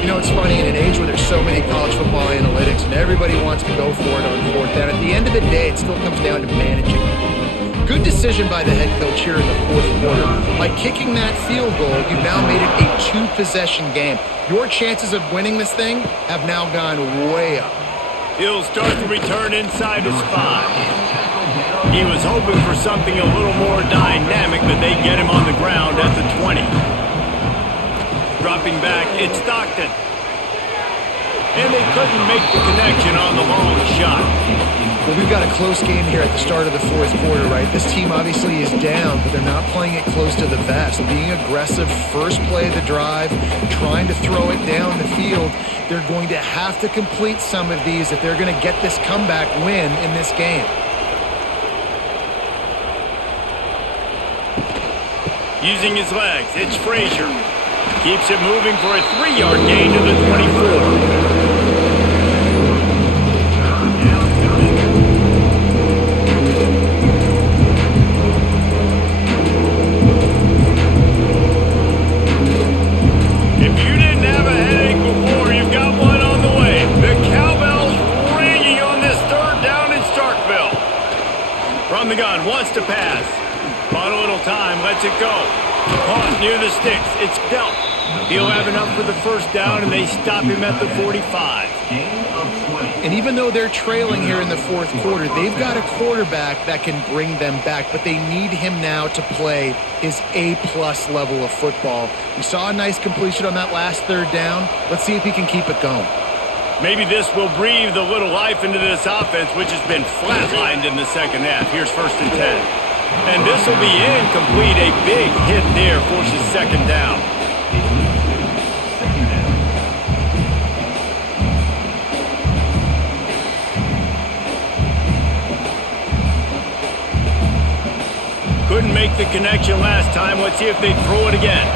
You know, it's funny, in an age where there's so many college football analytics and everybody wants to go for it on 4th down, at the end of the day, it still comes down to managing. Good decision by the head coach here in the 4th quarter. By kicking that field goal, you've now made it a 2-possession game. Your chances of winning this thing have now gone way up. He'll start the return inside his 5. He was hoping for something a little more dynamic, but they get him on the ground at the 20. Dropping back, it's Stockton. And they couldn't make the connection on the long shot. Well, we've got a close game here at the start of the 4th quarter, right? This team obviously is down, but they're not playing it close to the vest. Being aggressive, first play of the drive, trying to throw it down the field. They're going to have to complete some of these if they're going to get this comeback win in this game. Using his legs, it's Frazier. Keeps it moving for a 3-yard gain to the 24. pass. Bought a little time, lets it go. Caught near the sticks. It's dealt. He'll have enough for the first down, and they stop him at the 45. Gain of 20. And even though they're trailing here in the fourth quarter, they've got a quarterback that can bring them back, but they need him now to play his A-plus level of football. We saw a nice completion on that last third down. Let's see if he can keep it going. Maybe this will breathe a little life into this offense, which has been flatlined in the second half. Here's 1st and 10. And this will be incomplete. A big hit there forces second down. Second down. Couldn't make the connection last time. Let's see if they throw it again.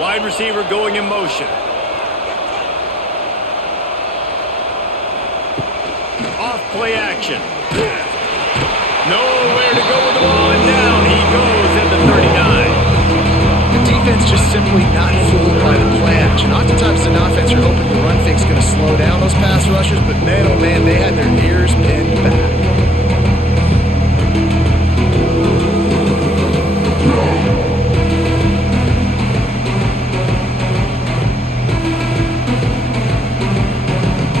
Wide receiver going in motion. Off play action. Nowhere to go with the ball, and down he goes at the 39. The defense just simply not fooled by the play action. Oftentimes an offense, you're hoping the run fake's going to slow down those pass rushers, but man, oh man, they had their ears pinned back.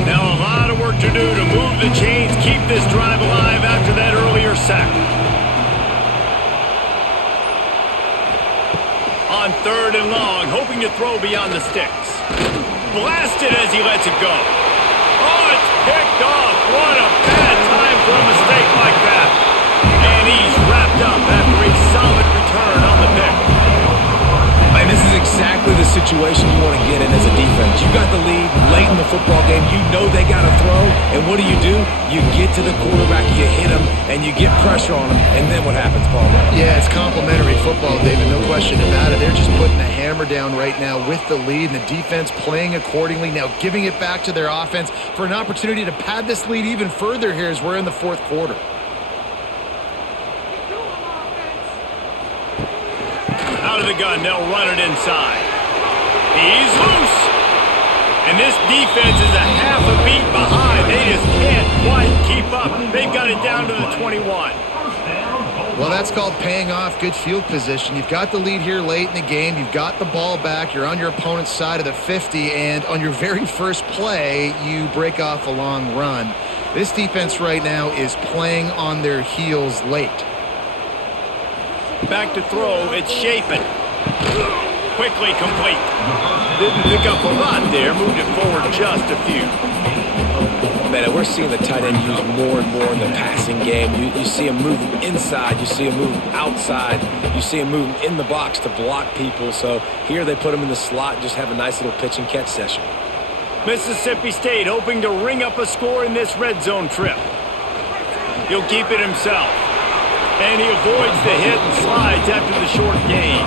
Now a lot of work to do to move the chains, keep this drive alive after that earlier sack. On 3rd and long, hoping to throw beyond the sticks. Blasted as he lets it go. Oh, it's picked off. What a bad time for a mistake like that. And he's wrapped up after a solid return on the pick. And this is exactly the situation you want to get in as a defense. You got the lead late in the football game. You know they got to throw. And what do? You get to the quarterback, you hit him, and you get pressure on him. And then what happens, Paul? Yeah, it's complimentary football, David. No question about it. They're just putting the hammer down right now with the lead, and the defense playing accordingly. Now giving it back to their offense for an opportunity to pad this lead even further here as we're in the fourth quarter. Out of the gun, they'll run it inside. He's loose. And this defense is a half a beat behind. They just can't quite keep up. They've got it down to the 21. Well, that's called paying off good field position. You've got the lead here late in the game. You've got the ball back. You're on your opponent's side of the 50, and on your very first play, you break off a long run. This defense right now is playing on their heels late. Back to throw, it's Shapen. Quickly complete. Didn't pick up a lot there, moved it forward just a few. Man, we're seeing the tight end used more and more in the passing game. You see him move inside, you see him move outside, you see him move in the box to block people. So here they put him in the slot and just have a nice little pitch and catch session. Mississippi State hoping to ring up a score in this red zone trip. He'll keep it himself. And he avoids the hit and slides after the short gain.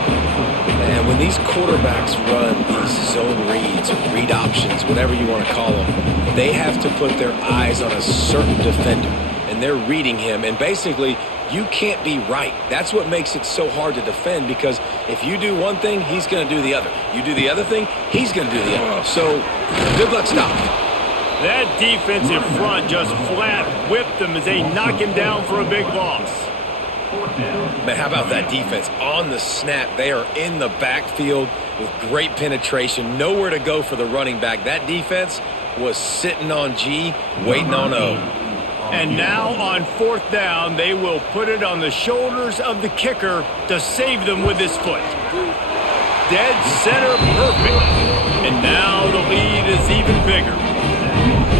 And when these quarterbacks run these zone reads, read options, whatever you want to call them, they have to put their eyes on a certain defender. And they're reading him. And basically, you can't be right. That's what makes it so hard to defend, because if you do one thing, he's going to do the other. You do the other thing, he's going to do the other. So, good luck stopping. That defensive front just flat whipped them as they knock him down for a big loss. Man, how about that defense? On the snap, they are in the backfield with great penetration. Nowhere to go for the running back. That defense was sitting on G, waiting on O. And now on 4th down, they will put it on the shoulders of the kicker to save them with his foot. Dead center perfect. And now the lead is even bigger.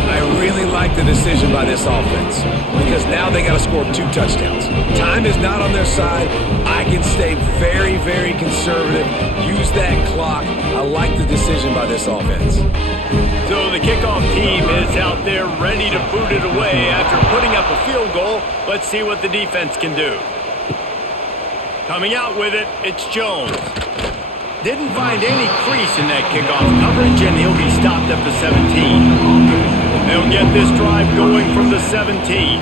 I really like the decision by this offense, because now they got to score 2 touchdowns. Time is not on their side. I can stay very, very conservative, use that clock. I like the decision by this offense. So the kickoff team is out there ready to boot it away after putting up a field goal. Let's see what the defense can do. Coming out with it, it's Jones. Didn't find any crease in that kickoff coverage, and he'll be stopped at the 17. They'll get this drive going from the 17.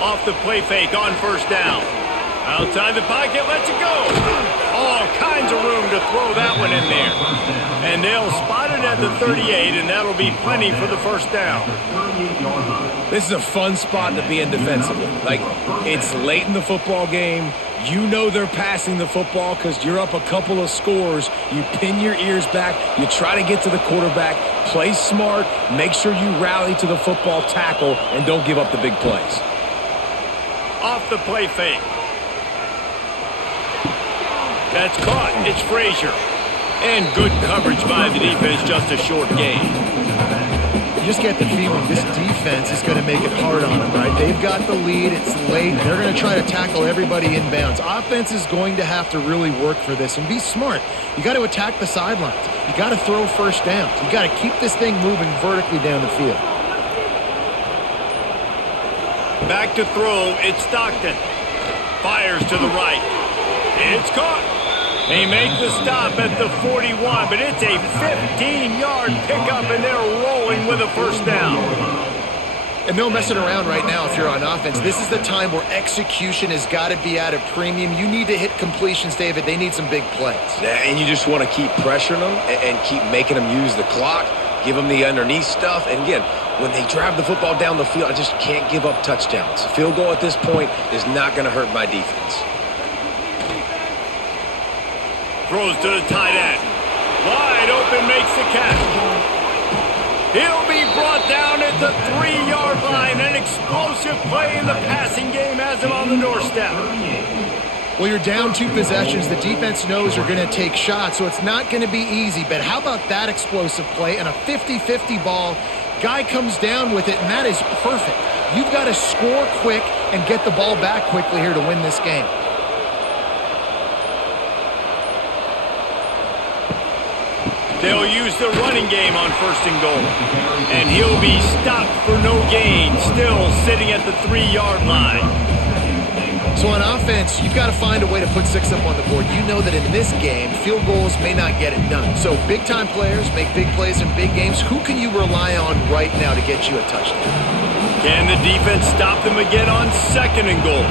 Off the play fake on 1st down. Outside the pocket, lets it go. Oh, kinds of room to throw that one in there. And they'll spot it at the 38, and that'll be plenty for the first down. This is a fun spot to be in defensively. Like, it's late in the football game. You know they're passing the football because you're up a couple of scores. You pin your ears back. You try to get to the quarterback. Play smart. Make sure you rally to the football tackle and don't give up the big plays. Off the play fake. That's caught. It's Frazier. And good coverage by the defense, just a short gain. You just get the feeling this defense is going to make it hard on them, right? They've got the lead. It's late. They're going to try to tackle everybody inbounds. Offense is going to have to really work for this and be smart. You got to attack the sidelines. You got to throw first downs. You got to keep this thing moving vertically down the field. Back to throw. It's Stockton. Fires to the right. It's caught. They make the stop at the 41, but it's a 15-yard pickup, and they're rolling with a first down. And no messing around right now if you're on offense. This is the time where execution has got to be at a premium. You need to hit completions, David. They need some big plays. Yeah, and you just want to keep pressuring them and keep making them use the clock, give them the underneath stuff. And again, when they drive the football down the field, I just can't give up touchdowns. A field goal at this point is not going to hurt my defense. Throws to the tight end. Wide open, makes the catch. He'll be brought down at the 3-yard line. An explosive play in the passing game has him on the doorstep. Well, you're down 2 possessions. The defense knows you're going to take shots, so it's not going to be easy. But how about that explosive play and a 50-50 ball? Guy comes down with it, and that is perfect. You've got to score quick and get the ball back quickly here to win this game. They'll use the running game on first and goal. And he'll be stopped for no gain, still sitting at the 3-yard line. So on offense, you've got to find a way to put 6 up on the board. You know that in this game, field goals may not get it done. So big-time players make big plays in big games. Who can you rely on right now to get you a touchdown? Can the defense stop them again on second and goal?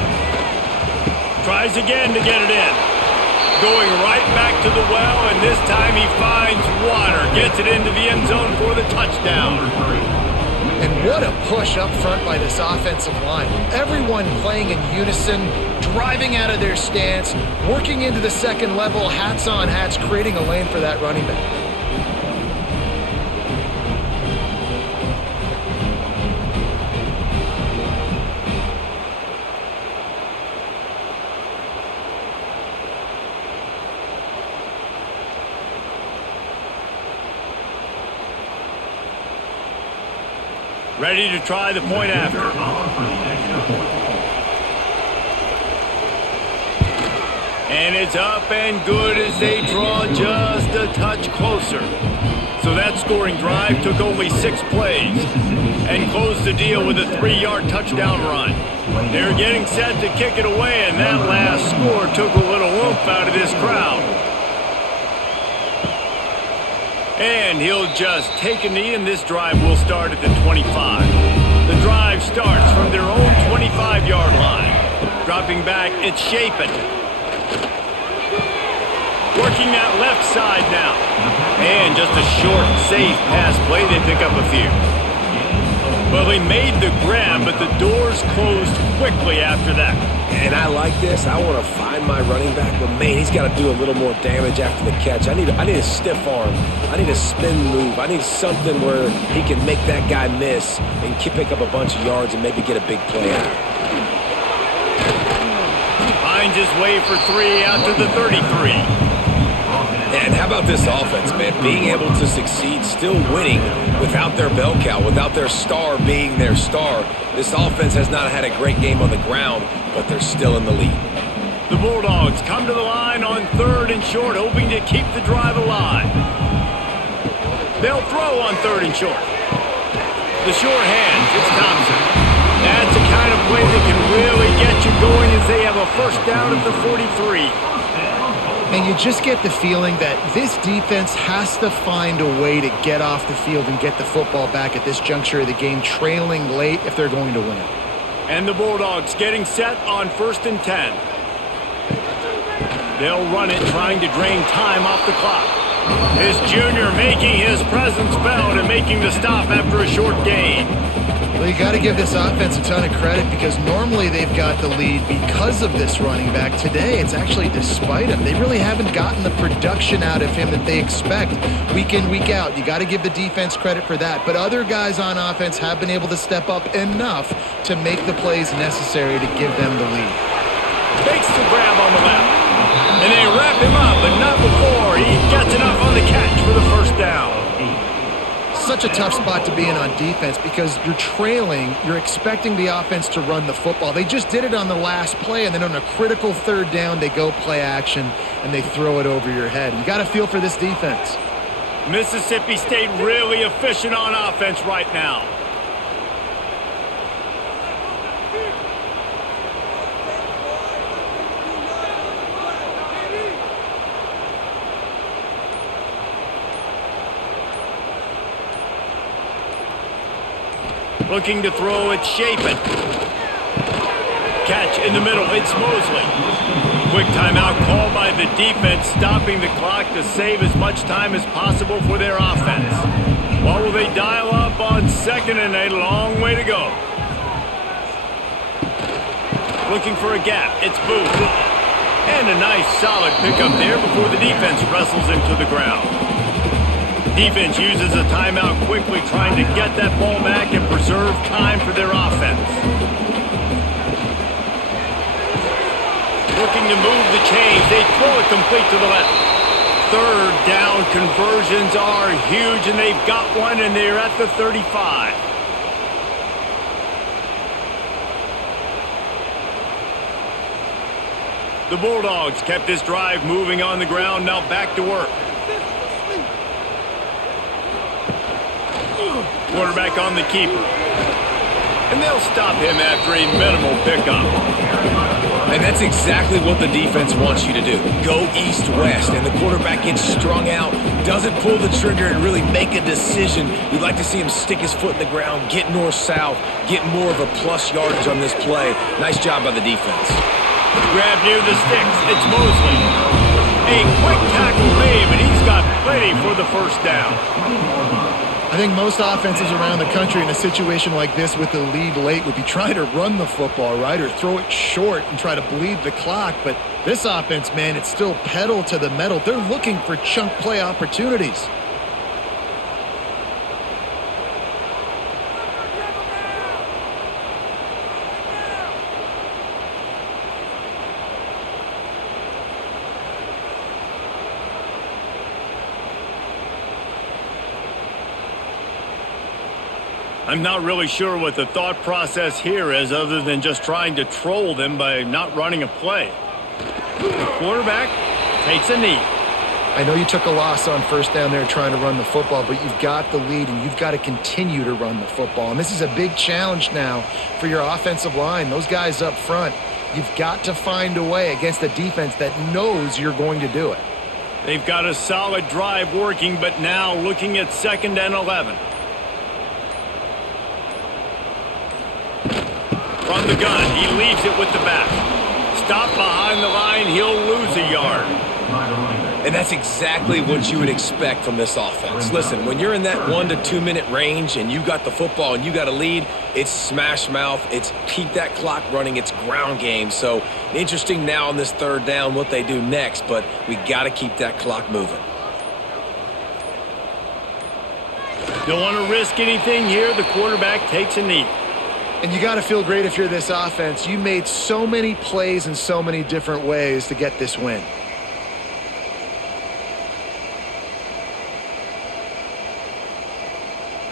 Tries again to get it in. Going right back to the well, and this time he finds water. Gets it into the end zone for the touchdown. And what a push up front by this offensive line. Everyone playing in unison, driving out of their stance, working into the second level, hats on hats, creating a lane for that running back. Ready to try the point after. And it's up and good as they draw just a touch closer. So that scoring drive took only 6 plays and closed the deal with a 3-yard touchdown run. They're getting set to kick it away, and that last score took a little oomph out of this crowd. And he'll just take a knee, and this drive will start at the 25. The drive starts from their own 25-yard line. Dropping back, it's Shapen. Working that left side now. And just a short, safe pass play. They pick up a few. Well, he made the grab, but the doors closed quickly after that. And I like this. I want to find my running back, but man, he's got to do a little more damage after the catch. I need a stiff arm. I need a spin move. I need something where he can make that guy miss and pick up a bunch of yards and maybe get a big play out. Finds his way for 3 out to the 33. And how about this offense, man? Being able to succeed, still winning without their bell cow, without their star being their star. This offense has not had a great game on the ground, but they're still in the lead. The Bulldogs come to the line on 3rd and short, hoping to keep the drive alive. They'll throw on 3rd and short. The short hands, it's Thompson. That's the kind of play that can really get you going as they have a first down at the 43. And you just get the feeling that this defense has to find a way to get off the field and get the football back at this juncture of the game, trailing late if they're going to win. And the Bulldogs getting set on 1st and 10. They'll run it, trying to drain time off the clock. This junior making his presence felt and making the stop after a short gain. Well, you got to give this offense a ton of credit because normally they've got the lead because of this running back. Today, it's actually despite him. They really haven't gotten the production out of him that they expect week in, week out. You got to give the defense credit for that. But other guys on offense have been able to step up enough to make the plays necessary to give them the lead. Makes the grab on the left. And they wrap him up, but not before he gets enough on the catch for the first down. Such a tough spot to be in on defense because you're trailing, you're expecting the offense to run the football. They just did it on the last play, and then on a critical third down, they go play action, and they throw it over your head. You got to feel for this defense. Mississippi State really efficient on offense right now. Looking to throw, it's Shapen. Catch in the middle, it's Mosley. Quick timeout called by the defense, stopping the clock to save as much time as possible for their offense. What will they dial up on second and a long way to go? Looking for a gap, it's Booth. And a nice solid pickup there before the defense wrestles him to the ground. Defense uses a timeout quickly, trying to get that ball back and preserve time for their offense. Looking to move the chains. They throw it complete to the left. Third down conversions are huge, and they've got one, and they're at the 35. The Bulldogs kept this drive moving on the ground, now back to work. Quarterback on the keeper. And they'll stop him after a minimal pickup. And that's exactly what the defense wants you to do. Go east-west, and the quarterback gets strung out, doesn't pull the trigger and really make a decision. You'd like to see him stick his foot in the ground, get north-south, get more of a plus yardage on this play. Nice job by the defense. Grab near the sticks. It's Mosley. A quick tackle made, but he's got plenty for the first down. I think most offenses around the country in a situation like this with the lead late would be trying to run the football, right, or throw it short and try to bleed the clock. But this offense, man, it's still pedal to the metal. They're looking for chunk play opportunities. I'm not really sure what the thought process here is other than just trying to troll them by not running a play. The quarterback takes a knee. I know you took a loss on first down there trying to run the football, but you've got the lead and you've got to continue to run the football. And this is a big challenge now for your offensive line. Those guys up front, you've got to find a way against a defense that knows you're going to do it. They've got a solid drive working, but now looking at 2nd and 11. From the gun, he leaves it with the back. Stop behind the line, he'll lose a yard. And that's exactly what you would expect from this offense. Listen, when you're in that 1 to 2 minute range and you got the football and you got a lead, it's smash mouth, it's keep that clock running, it's ground game. So interesting now on this third down what they do next, but we got to keep that clock moving. Don't want to risk anything here. The quarterback takes a knee. And you got to feel great if you're this offense. You made so many plays in so many different ways to get this win.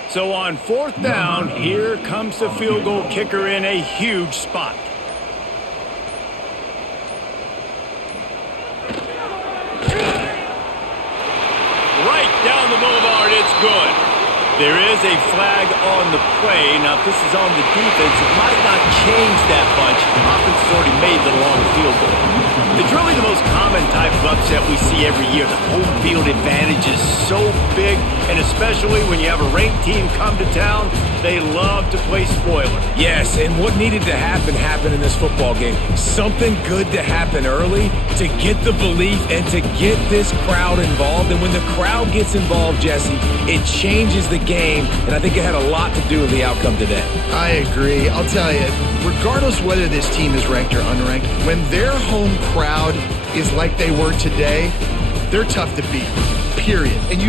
So on 4th down, here comes the field goal kicker in a huge spot. Right down the boulevard, it's good. There is a flag on the play. Now, if this is on the defense, it might not change that much. Offense has already made the long field goal. It's really the most common type of upset we see every year. The home field advantage is so big, and especially when you have a ranked team come to town, they love to play spoiler. Yes, and what needed to happen happened in this football game. Something good to happen early to get the belief and to get this crowd involved. And when the crowd gets involved, Jesse, it changes the game, and I think it had a lot to do with the outcome today. I agree. I'll tell you, regardless whether this team is ranked or unranked, when their home crowd is like they were today, they're tough to beat, period. And you